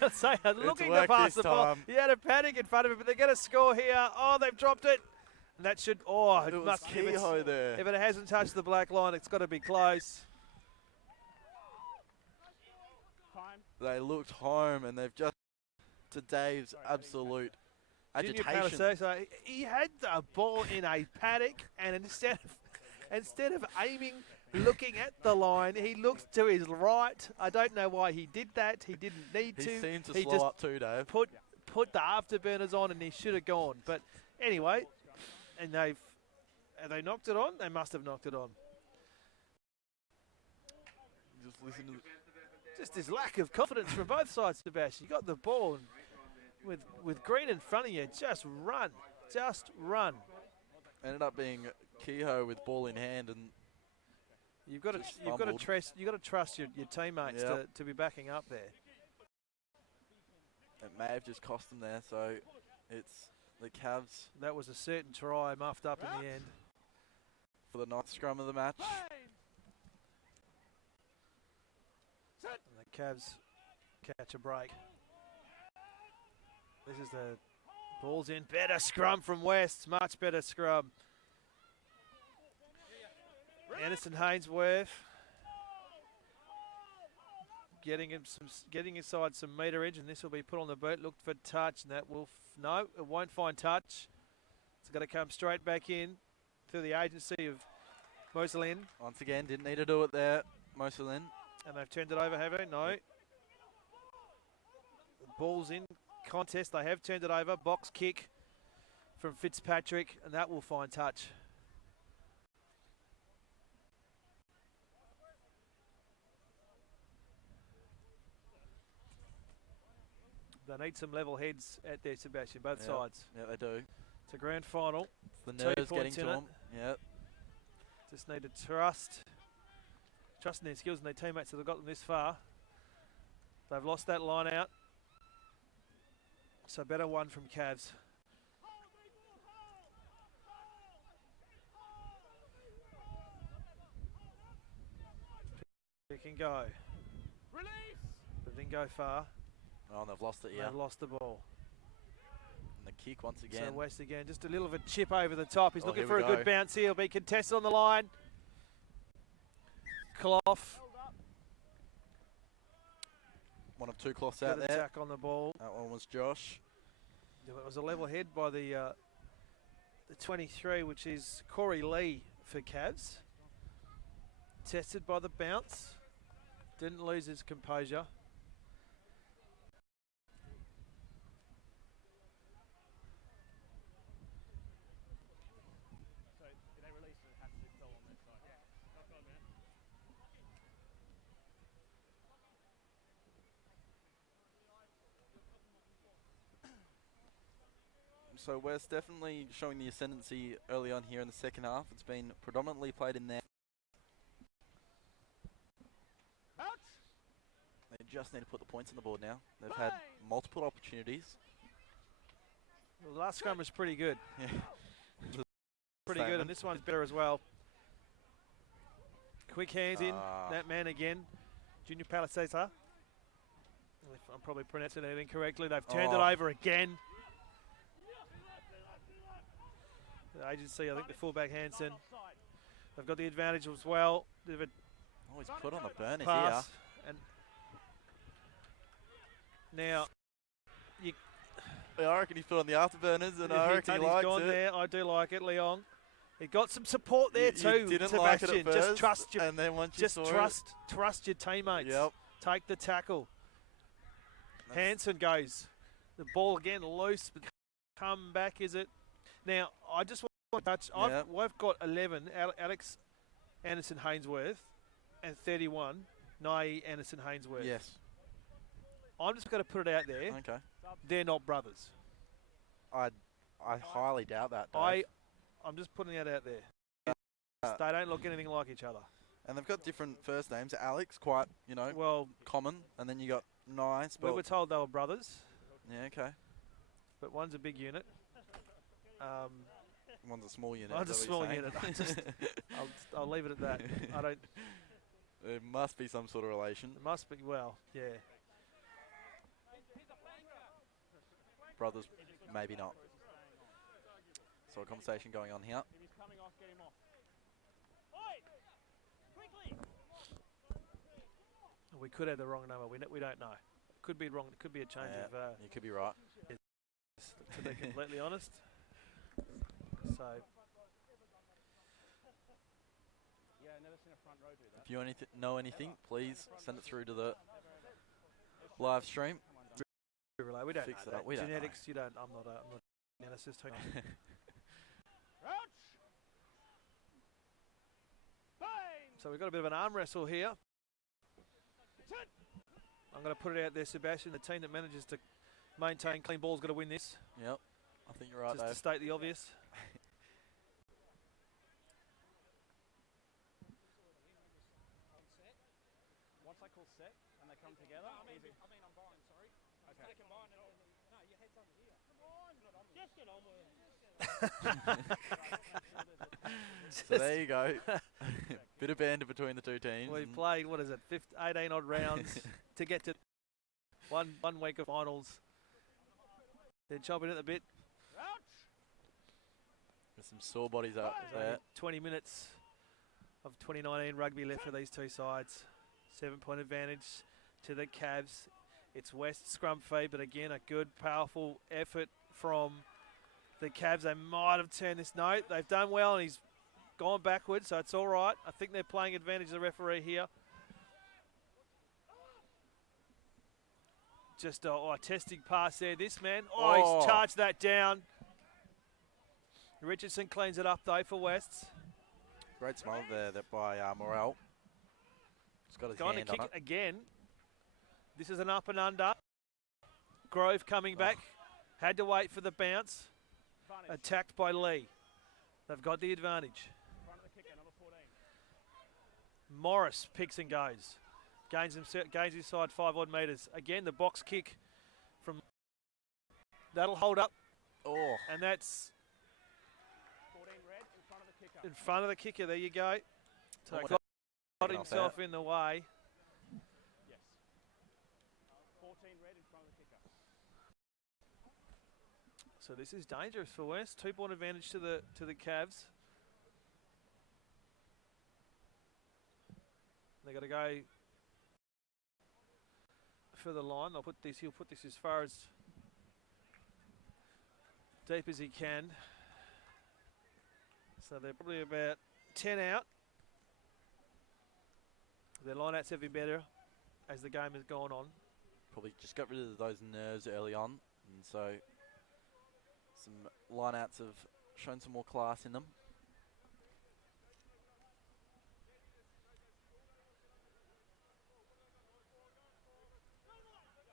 Looking to worked pass this the ball. time. He had a panic in front of him, but they're going to score here. Oh, they've dropped it. And that should. Oh, it It was must. Kehoe there. If it hasn't touched the black line, it's got to be close. Time. They looked home and they've just, to Dave's absolute Junior agitation. Panasosa, he had the ball in a paddock, and instead of aiming, looking at the line, he looked to his right. I don't know why he did that. He didn't need He to. seemed to He slow just up too, Dave. put the afterburners on, and he should have gone. But anyway, and have they knocked it on? They must have knocked it on. Just listen to Just his lack of confidence from both sides, Sebastian. You got the ball, and with Green in front of you, just run. ended up being Kehoe with ball in hand, and You've got Just to fumbled. trust your teammates Yep. to be backing up there. it may have just cost them there. So it's the Cavs That was a certain try, muffed up in the end. for the ninth scrum of the match. Bang! Set. And the Cavs catch a break. This is the ball's in. Better scrum from West. Much better scrum. Anderson Hainsworth getting inside some meterage, and this will be put on the boot. Looked for touch, and that will no, it won't find touch. It's going to come straight back in through the agency of Moselin, Once again, didn't need to do it there, Moselin. and they've turned it over, have they? No. The ball's in, contest. They have turned it over. Box kick from Fitzpatrick, and that will find touch. They need some level heads at there, Sebastian, both sides. Yeah, they do. It's a grand final. The 2 nerves getting points to in it. them. Yeah. Just need to trust in their skills and their teammates that have got them this far. They've lost that line out. So better one from Cavs. It can go. Release! But it didn't go far. Oh, and they've lost it, yeah. They've lost the ball. And the kick once again. So West again, just a little of a chip over the top. He's Oh, looking here for we a good go. bounce here. He'll be contested on the line. Clough. One of two cloths out Good there. attack on the ball. That one was Josh. It was a level head by the 23, which is Corey Lee for Cavs. Tested by the bounce. Didn't lose his composure. So did they release it? Has to fell on their side. Yeah. Well done, man. So West definitely showing the ascendancy early on here in the second half. It's been predominantly played in there. Out! They just need to put the points on the board now. They've had multiple opportunities. Well, the last scrum was pretty good. Yeah. Pretty good, and this one's better as well. Quick hands in. That man again. Junior Palisesa. I'm probably pronouncing it incorrectly. They've turned it over again. The agency, I think the fullback Hansen. They've got the advantage as well. They've Oh, he's put on the burners pass. And now, here. I reckon he's put on the afterburners, and I reckon he he's likes gone it. there. I do like it, Leon. He got some support there too, You didn't Sebastian. like it at first, just trust your, and then once you just saw trust your teammates. Yep. Take the tackle. Hansen goes. The ball again loose, but come back, is it? Now, I just want to touch. I've got 11, Alex Anderson Hainsworth, and 31, Nai Anderson Hainsworth. Yes. I'm just going to put it out there. Okay. They're not brothers. I highly doubt that, Dave. I'm just putting that out there. They don't look anything like each other. And they've got different first names. Alex, quite, Well, common. And then you got Nice. we were told they were brothers, Yeah, okay. but one's a big unit. One's a small unit. One's a is that what small you're unit. saying? I'll leave it at that. I don't. There must be some sort of relation. It must be. Well, yeah. Brothers, maybe not. So a conversation going on here. If he's coming off, get him off. Oi! Quickly! We could have the wrong number. We don't know. Could be wrong. It could be a change of. You could be right. To be completely honest. So Yeah, never seen a front row do that. If you know anything, please send it through to the live stream. we don't Fix know it up. that. We don't Genetics. You don't. I'm not a geneticist. Crouch! Bang! So we've got a bit of an arm wrestle here. I'm going to put it out there, Sebastian. The team that manages to maintain clean ball's got to win this. Yep. I think you're right, Just to Dave. state the obvious. Once I call set and they come together, easy. I'm buying, sorry. Okay. They combine it all. No, your head's over here. Come on. Just get on with it. So there you go. Bit of banter between the two teams. We played, 18 odd rounds to get to one week of finals. They're chopping at the bit. There's some sore bodies up There's only there. 20 minutes of 2019 rugby left for these two sides. 7-point advantage to the Cavs. It's West scrum feed, but again, a good, powerful effort from the Cavs. They might have turned this note. They've done well, and he's gone backwards, so it's all right. I think they're playing advantage of the referee here. Just a testing pass there. This man, he's Oh. charged that down. Richardson cleans it up though for Wests. Great smell there that by Morel. He's got his Going to hand kick on it it. again. This is an up and under. Grove coming back. Had to wait for the bounce. Advantage. Attacked by Lee. They've got the advantage. Front of the kicker, number 14. Morris picks and goes. Gains his side 5 odd metres. Again, the box kick from that'll hold up, Oh, and that's 14 red in front of the kicker. in front of the kicker. There you go. So Almost got taken off himself in the way. Yes. 14 red in front of the kicker. So this is dangerous for West. 2-point advantage to the Cavs. They got to go for the line. He'll put this as far as deep as he can. So they're probably about 10 out. Their lineouts have been better as the game has gone on. probably just got rid of those nerves early on, and so some lineouts have shown some more class in them.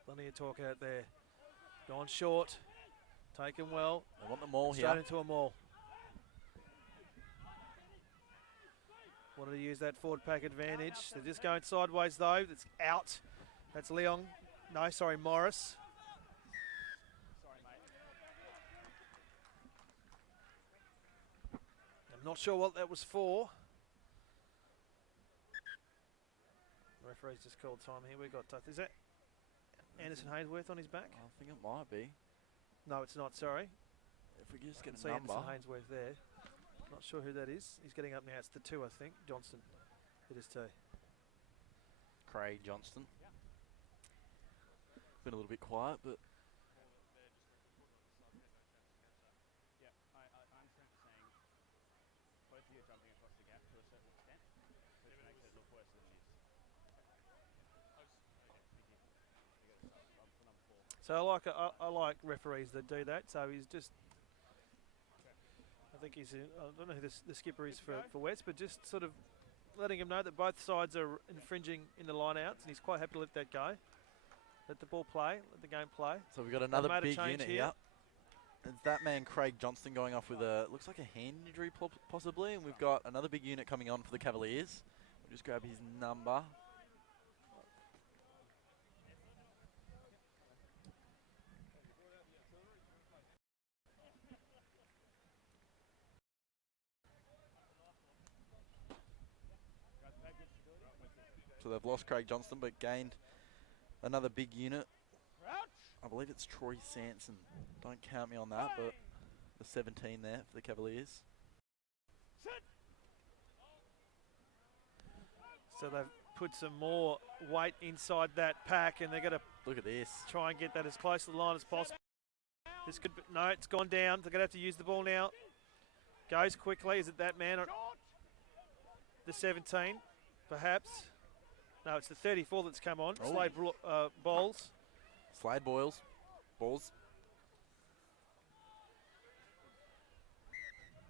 Plenty of talk out there. Gone short. Taken well. They want them all Straight here. into a maul. Wanted to use that forward pack advantage. They're just going sideways though. It's out. That's Leon. No, sorry, Morris. Sorry, mate. I'm not sure what that was for. The referee's just called time here. We got. Is that Anderson Hainsworth on his back? I think it might be. No, it's not. Sorry. If we could just get Can't a see number. Anderson Hainsworth there. Not sure who that is. He's getting up now. It's the 2, I think. Johnston. It is 2. Craig Johnston. Been a little bit quiet, but Yeah, I understand what you're saying. Both of you are jumping across the gap to a certain extent, which makes it look worse than it is. Okay, thank you. You got to start for number 4. So I like referees that do that. So he's just. I think he's. I don't know who the skipper is for West, but just sort of letting him know that both sides are infringing in the lineouts, and he's quite happy to let that go. Let the ball play. Let the game play. so we've got another made a big change unit here. here. It's that man Craig Johnston going off with a looks like a hand injury possibly, and we've got another big unit coming on for the Cavaliers. We'll just grab his number. So they've lost Craig Johnston, but gained another big unit. I believe it's Troy Sanson. Don't count me on that, but the 17 there for the Cavaliers. So they've put some more weight inside that pack, and they're going to Look at this. try and get that as close to the line as possible. This could be, no, it's gone down. They're going to have to use the ball now. Goes quickly. Is it that man? Or the 17, perhaps. No, it's the 34 that's come on. Oh. Slade Bowles. Slade Balls.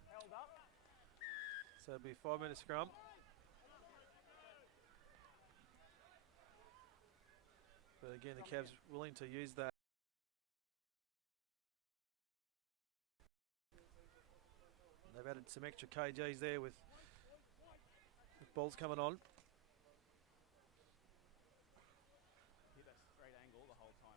Held up. So it'll be a 5-minute scrum. But again, the Cavs willing to use that. They've added some extra kgs there with balls coming on. Hit that straight angle the whole time.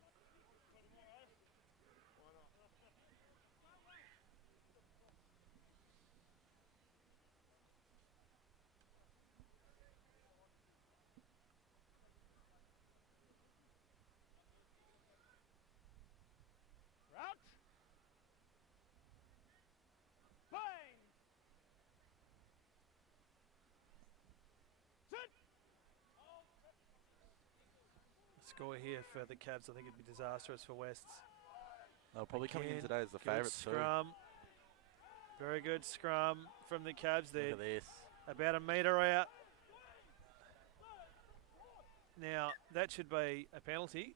Crouch. Bang. Sit. Score here for the Cavs, I think it'd be disastrous for Wests. They'll probably coming in Again, today as the good favourites too. scrum. Very good scrum from the Cavs there. Look at this. About a metre out. Now, that should be a penalty.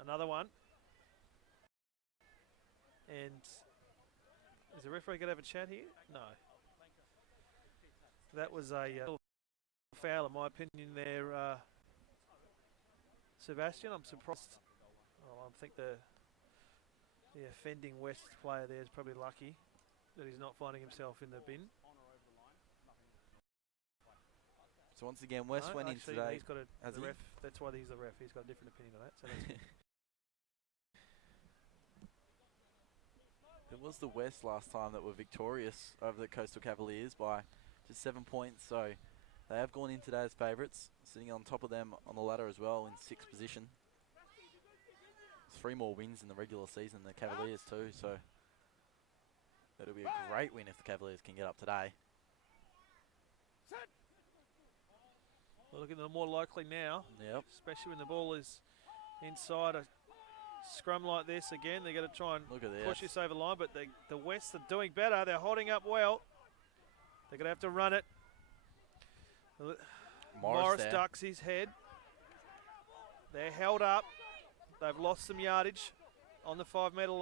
Another one. And is the referee going to have a chat here? No. That was a foul, in my opinion, there, Sebastian. I'm surprised. Oh, I think the offending West player there is probably lucky that he's not finding himself in the bin. So once again, West went in today. He's got the ref. That's why he's the ref. He's got a different opinion on that. So that's It was the West last time that were victorious over the Coastal Cavaliers by just 7 points. So they have gone in today as favourites, sitting on top of them on the ladder as well in 6th position. There's 3 more wins in the regular season than the Cavaliers too. So that'll be a great win if the Cavaliers can get up today. We're looking at them more locally now. Yep. Especially when the ball is inside a scrum like this again. They're going to try and push this over the line, but the West are doing better. They're holding up well. They're going to have to run it. Morris ducks his head. They're held up. They've lost some yardage on the 5 metre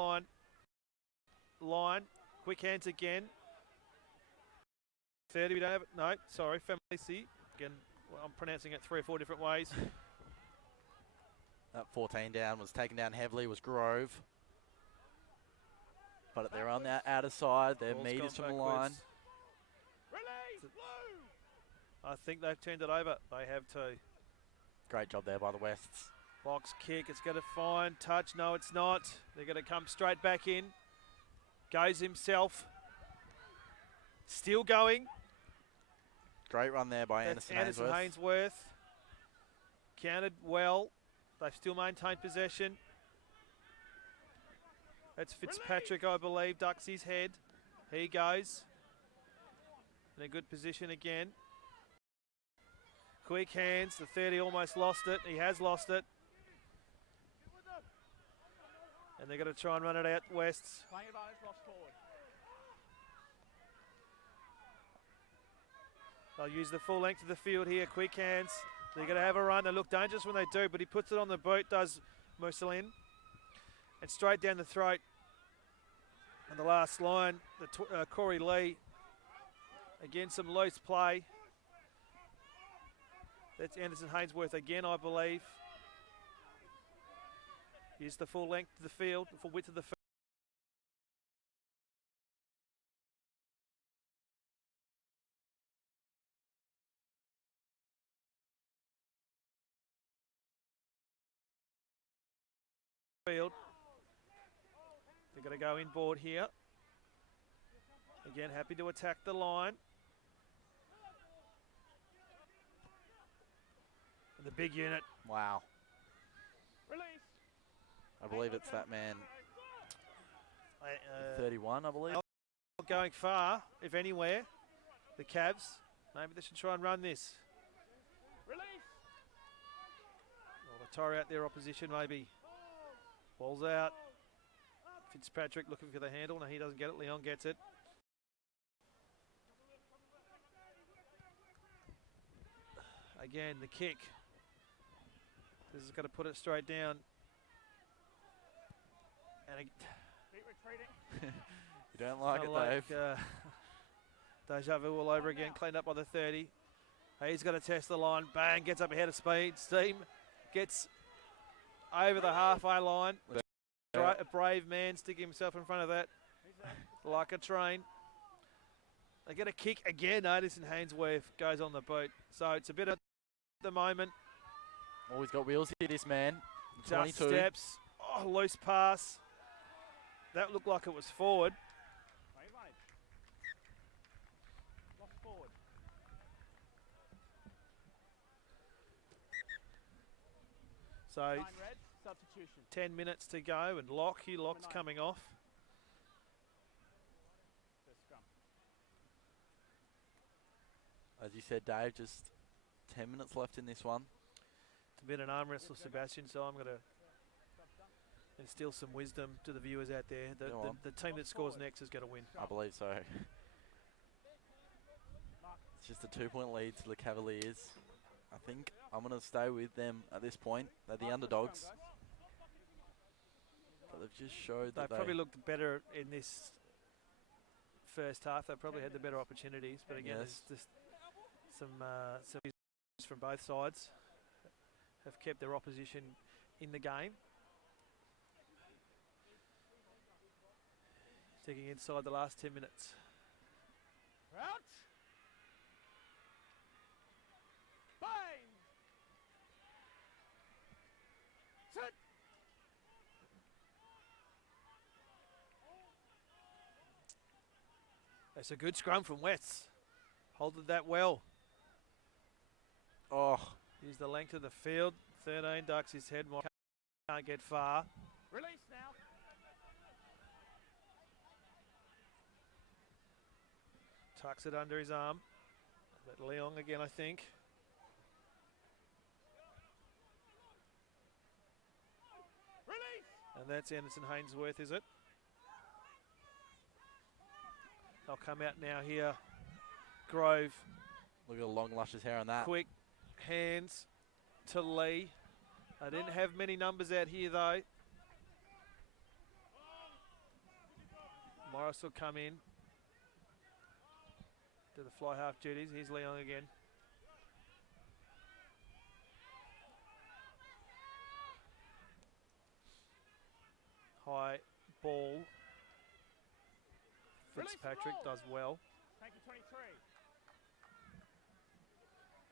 line. Quick hands again. 30, we don't have it. No, sorry, Famisi. Again, well, I'm pronouncing it 3 or 4 different ways. That 14 down was taken down heavily, was Grove. But they're on the outer side. They're meters from the line. I think they've turned it over. They have too. Great job there by the Wests. Box kick. It's going to find touch. No, it's not. They're going to come straight back in. Goes himself. Still going. Great run there by Anderson Hainsworth. Counted well. They've still maintained possession. That's Fitzpatrick, I believe, ducks his head. He goes. In a good position again. Quick hands. The 30 almost lost it. He has lost it. And they're going to try and run it out Wests. Playing advantage, lost forward. They'll use the full length of the field here. Quick hands. They're going to have a run. They look dangerous when they do, but he puts it on the boot, does Musselin. And straight down the throat. And the last line, Corey Lee. Again, some loose play. That's Anderson Hainsworth again, I believe. Use the full length of the field, full width of the field. They're going to go inboard here. Again, happy to attack the line. And the big unit. Wow. Release. I believe it's that man. 31, I believe. Not going far, if anywhere. The Cavs. Maybe they should try and run this. Release. Well, they tire out their opposition, maybe. Ball's out. Fitzpatrick looking for the handle. No, he doesn't get it. Leon gets it. Again, the kick. This is going to put it straight down. And Keep retreating. You don't like it, Dave. Deja vu all over again. Cleaned up by the 30. He's going to test the line. Bang, gets up ahead of speed. Steam gets over the halfway line. A brave man sticking himself in front of that like a train. They get a kick again. Anderson Hainsworth goes on the boot. So it's a bit at the moment. Oh, he's got wheels here, this man. Just 22. steps. Oh, loose pass. That looked like it was forward. Play advantage. Lost forward. So Line red. Substitution. 10 minutes to go, and Hugh Locke's coming off. First scrum. As you said, Dave, just 10 minutes left in this one. It's been an arm wrestle, Sebastian, so I'm going to instill some wisdom to the viewers out there. The team that scores next is going to win. I believe so. It's just a 2-point lead to the Cavaliers. I think I'm going to stay with them at this point. They're the underdogs. But they've just showed They that probably looked better in this first half. They probably had the better opportunities, but again, Yes. there's just some from both sides have kept their opposition in the game. Taking inside the last 10 minutes. Crouch. Bind. Sit. It's a good scrum from West. Holded that well. Oh, Use the length of the field. 13 ducks his head. Can't get far. Release now. Tucks it under his arm. But Leong again, I think. Release. And that's Anderson Hainsworth, is it? They'll come out now here. Grove. look at the long luscious hair on that. Quick hands to Lee. I didn't have many numbers out here though. Morris will come in. Do the fly half duties. Here's Leon again. High ball. Fitzpatrick does well. Thank you, 23.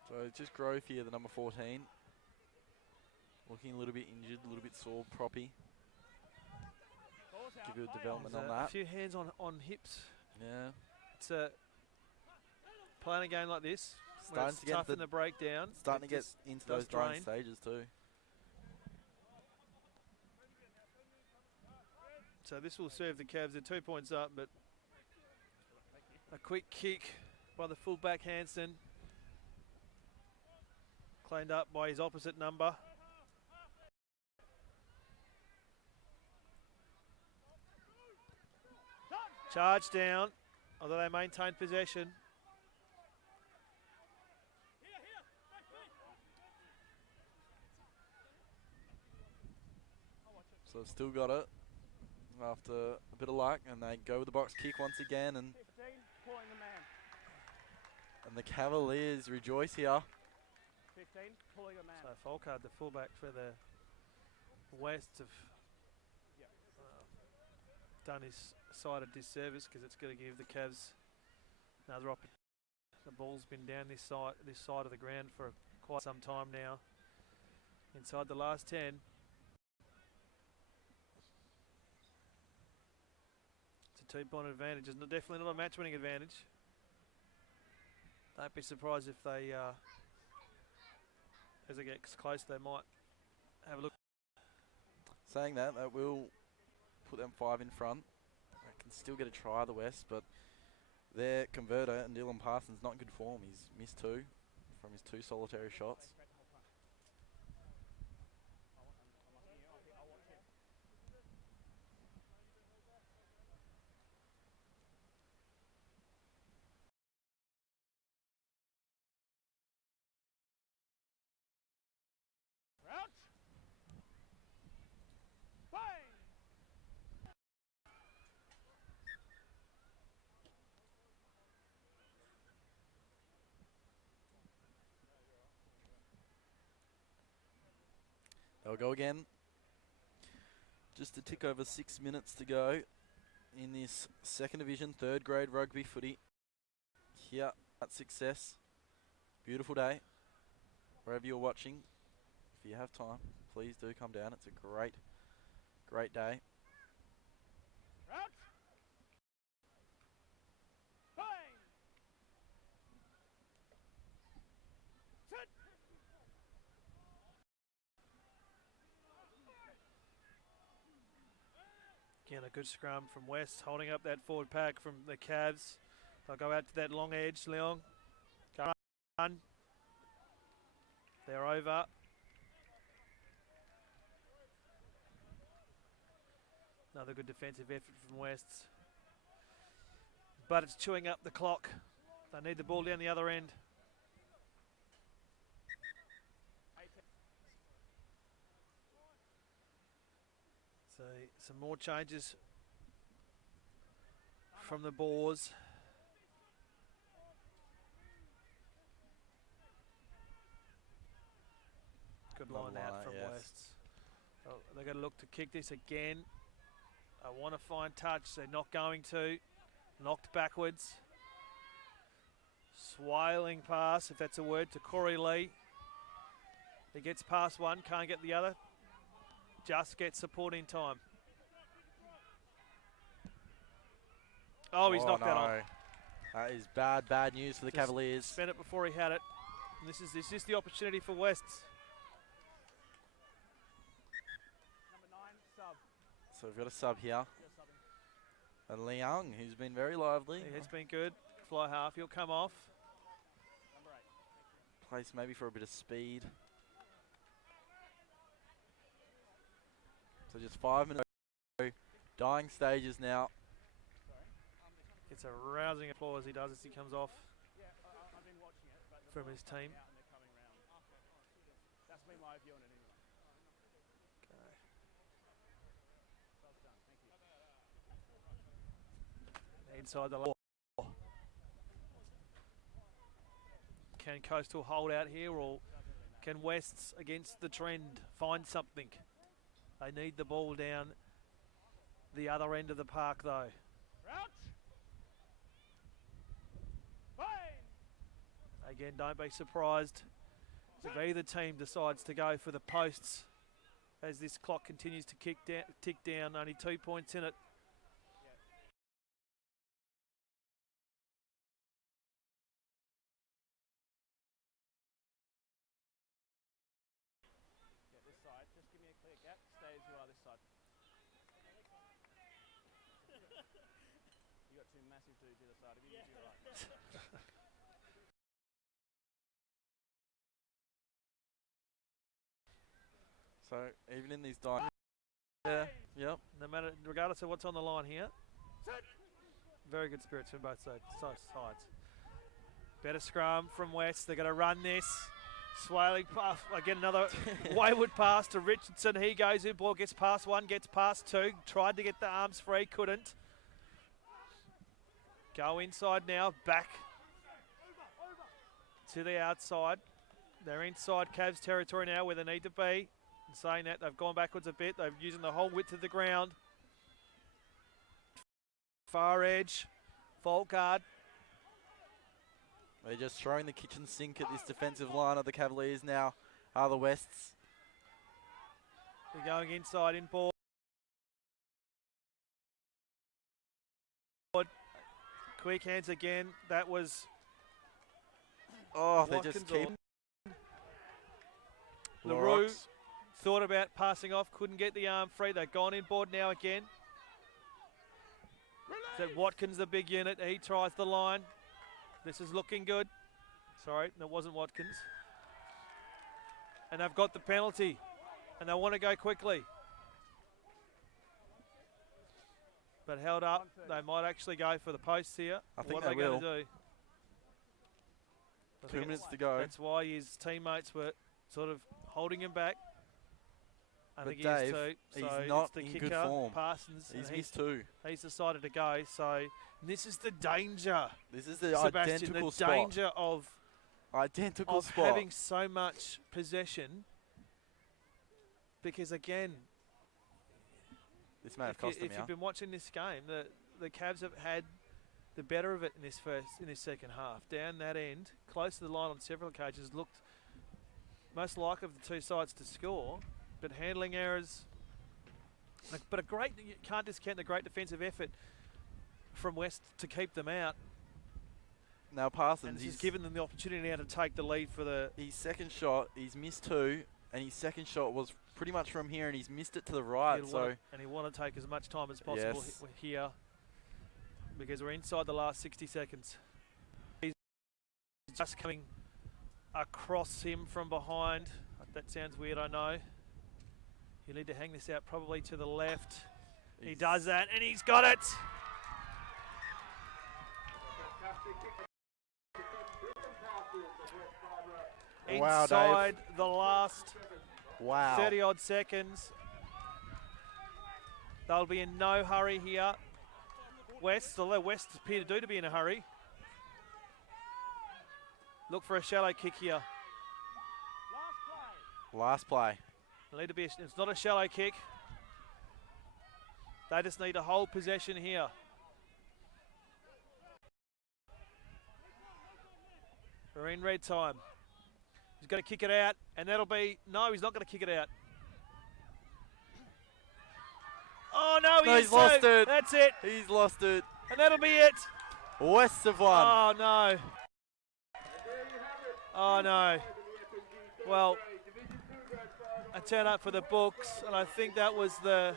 So it's just Grove here, the number 14. Looking a little bit injured, a little bit sore, proppy. Balls out. Give you a Play development There's on a that. few hands on hips. Yeah. It's a playing a game like this. Where Starting it's to get tough the- in the breakdown. Starting it to get just into does those dying drain. stages too. So this will serve the Cavs. They're 2 points up, but a quick kick by the fullback Hansen. Cleaned up by his opposite number. Charge down, although they maintain possession. So they've still got it after a bit of luck, and they go with the box kick once again, and 15, pulling the man. the Cavaliers rejoice here. 15, pulling a man. So Folkard, the fullback for the West, have done his side a disservice because it's going to give the Cavs another opportunity. The ball's been down this side of the ground for quite some time now. Inside the last 10. It's a 2-point advantage. It's definitely not a match-winning advantage. Don't be surprised if they, as it gets close, they might have a look. Saying that will put them 5 in front. They can still get a try, the West, but their converter, and Dylan Parsons, not in good form. He's missed 2 from his 2 solitary shots. Crouch. Bind. They'll go again. Just a tick over 6 minutes to go in this second division, 3rd grade rugby footy. Here at Success. Beautiful day. Wherever you're watching, if you have time, please do come down. It's a great, great day. Crouch. Bind. Sit. Again, a good scrum from West, holding up that forward pack from the Cavs. They'll go out to that long edge, Leong. Run. They're over. Another good defensive effort from West. But it's chewing up the clock. They need the ball down the other end. So some more changes from the Boars. Good line out from Wests. Oh, they're going to look to kick this again. I want to find touch. They're not going to. Knocked backwards. Swaling pass, if that's a word, to Corey Lee. He gets past one, can't get the other. Just gets support in time. Oh, he's knocked that on. That is bad news for the Cavaliers. Spent it before he had it. And this is the opportunity for Wests. Number 9, sub. So we've got a sub here. And Liang, who's been very lively. He has been good. Fly half, he'll come off. Number 8. Place maybe for a bit of speed. So just 5 minutes. Dying stages now. It's a rousing applause he does as he comes off Yeah, I've been watching it, but from his team. out and they're coming round. That's been my view on it anyway. Well done, thank you. Inside the line. Can Coastal hold out here, or can Wests, against the trend, find something? They need the ball down the other end of the park, though. Crouch! Fine! Again, don't be surprised if either team decides to go for the posts as this clock continues to tick down. Only 2 points in it. Get this side. Just give me a clear gap. Stay as you are this side. You got 2 massive dudes either side of you. You're right. So even in these dying. Yeah, yep. No matter, regardless of what's on the line here. Very good spirits from both sides. Better scrum from West. They're going to run this. Swaling pass. Again, another wayward pass to Richardson. He goes in. Ball gets past one, gets past two. Tried to get the arms free, couldn't. Go inside now. Back to the outside. They're inside Cavs territory now where they need to be. In saying that, they've gone backwards a bit. They're using the whole width of the ground. Far edge. Fault guard. They're just throwing the kitchen sink at this defensive line of the Cavaliers now, are the Wests. They're going inside in board. Quick hands again. That was Oh, they Watkins just keep. LaRue thought about passing off, couldn't get the arm free. They've gone inboard now again. That Watkins, the big unit, he tries the line. This is looking good. Sorry, that wasn't Watkins. And they've got the penalty, and they want to go quickly. But held up, they might actually go for the posts here. I think what are they they going will. to do? I 2 think minutes to go. that's why his teammates were sort of holding him back. I But think Dave, he is too. he's So not it's the in kicker, good form. Parsons, He's and missed 2. he's decided to go. So this is the danger, This is the Sebastian, identical the spot. danger of Identical spot. having so much possession. Because again, This may have cost them if now. you've been watching this game, the Cavs have had the better of it in this second half. Down that end, close to the line on several occasions, looked most likely of the two sides to score, but handling errors. But you can't discount the great defensive effort from West to keep them out. Now And Parsons, he's given them the opportunity now to take the lead for the. his second shot, he's missed 2, and his second shot was pretty much from here, and he's missed it to the right. He want to take as much time as possible Yes. here, because we're inside the last 60 seconds. He's just coming across him from behind. That sounds weird, I know. You need to hang this out probably to the left. He does that, and he's got it. Wow, Inside the last Wow. 30 odd seconds. They'll be in no hurry here. West, although West appear to be in a hurry. Look for a shallow kick here. Last play. Need to be. It's not a shallow kick. They just need to hold possession here. We're in red time. He's going to kick it out, and that'll be... No, he's not going to kick it out. Oh, no, He's lost it. That's it. He's lost it. And that'll be it. West have won. Oh, no. Oh, no. Well, a turn up for the books, and I think that was the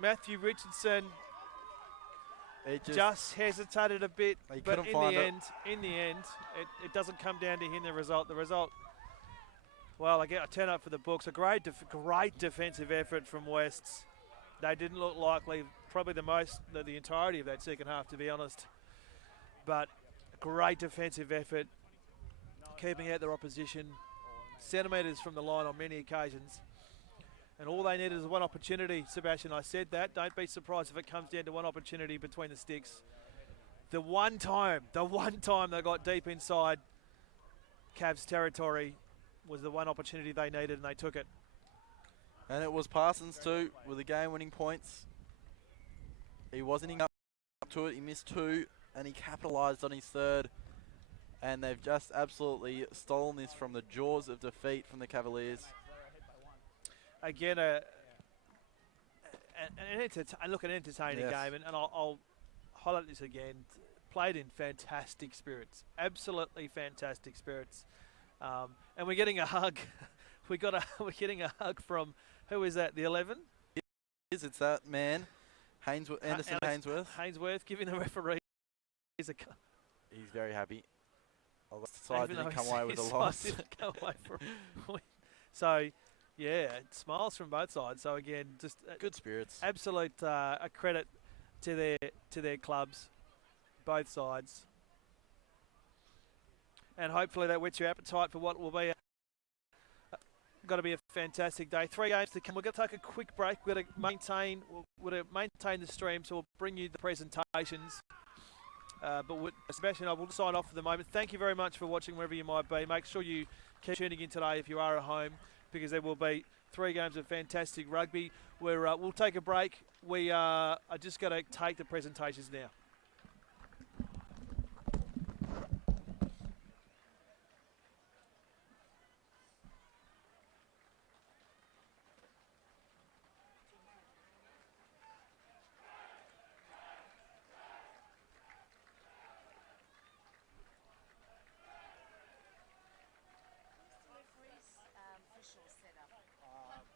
Matthew Richardson It just hesitated a bit, He but couldn't find it. in the end, it doesn't come down to him. The result, well, I get a turn up for the books. A great defensive effort from Wests. They didn't look likely, probably the entirety of that second half, to be honest. But a great defensive effort, keeping out their opposition, centimetres from the line on many occasions. And all they needed is one opportunity, Sebastian. I said that. Don't be surprised if it comes down to one opportunity between the sticks. The one time they got deep inside Cavs territory was the one opportunity they needed, and they took it. And it was Parsons too, with the game-winning points. He wasn't up to it. He missed 2, and he capitalised on his 3rd. And they've just absolutely stolen this from the jaws of defeat from the Cavaliers. Again, an entertaining Yes. game, and I'll highlight this again. Played in fantastic spirits, absolutely fantastic spirits, and we're getting a hug. we're getting a hug from, who is that? The 11? It's that man, Anderson Hainsworth giving the referee a. He's very happy. Side didn't come away with a His loss. side didn't come away from a win. So, yeah, smiles from both sides. So again, just Good spirits. absolute a credit to their clubs, both sides, and hopefully that whets your appetite for what will be got to be a fantastic day. 3 games to come. We're going to take a quick break. We're going to maintain the stream, so we'll bring you the presentations. But Sebastian and I will sign off for the moment. Thank you very much for watching wherever you might be. Make sure you keep tuning in today if you are at home, because there will be 3 games of fantastic rugby. We'll take a break. We are just going to take the presentations now.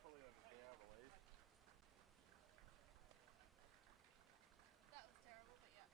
That was terrible, but yeah.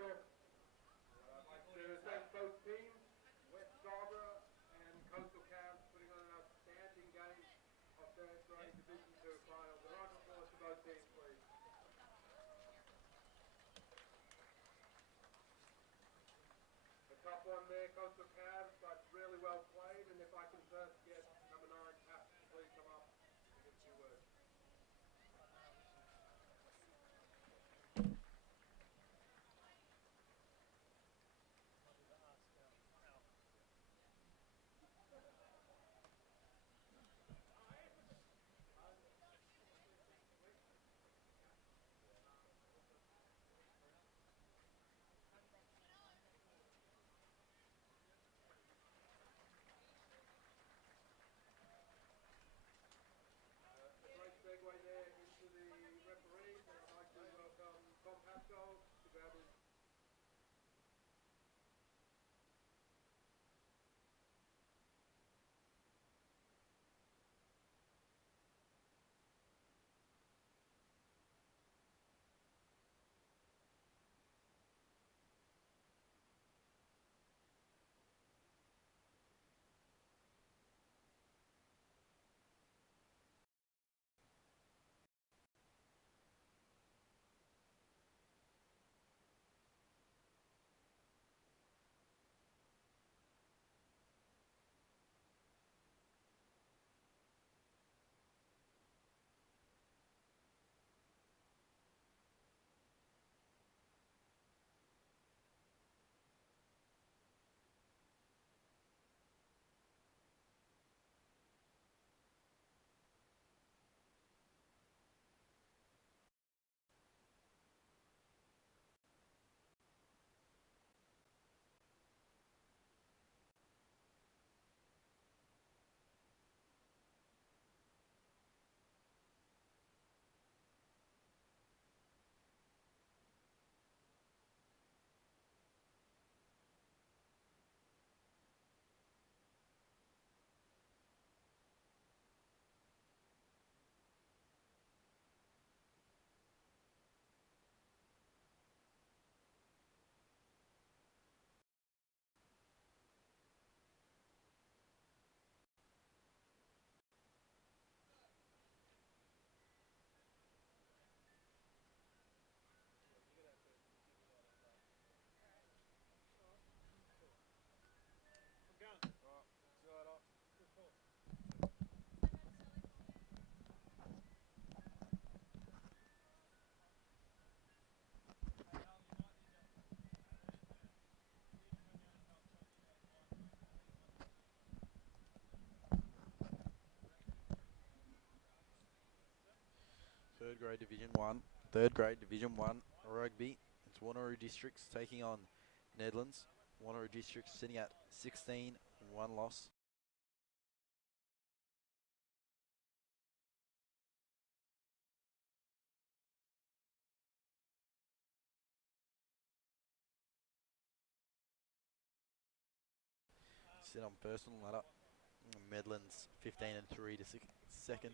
off, I'd like to thank both teams, West Scarborough and Coastal Cavs, putting on an outstanding game of the RWA Division 2 finals. A round of applause to both teams, please. A tough one there, Coastal Cavs, but really well played. And if I can first get number 9, Cap, to please come up and give a few words. A great segue there into the referees, and I'd like to welcome Tom Pascoe to grab his. Third grade Division 1 rugby. It's Wanneroo Districts taking on Nedlands. Wanneroo Districts sitting at 16, 1 loss. Sit on first on the ladder. Medlands 15 and 3 to second.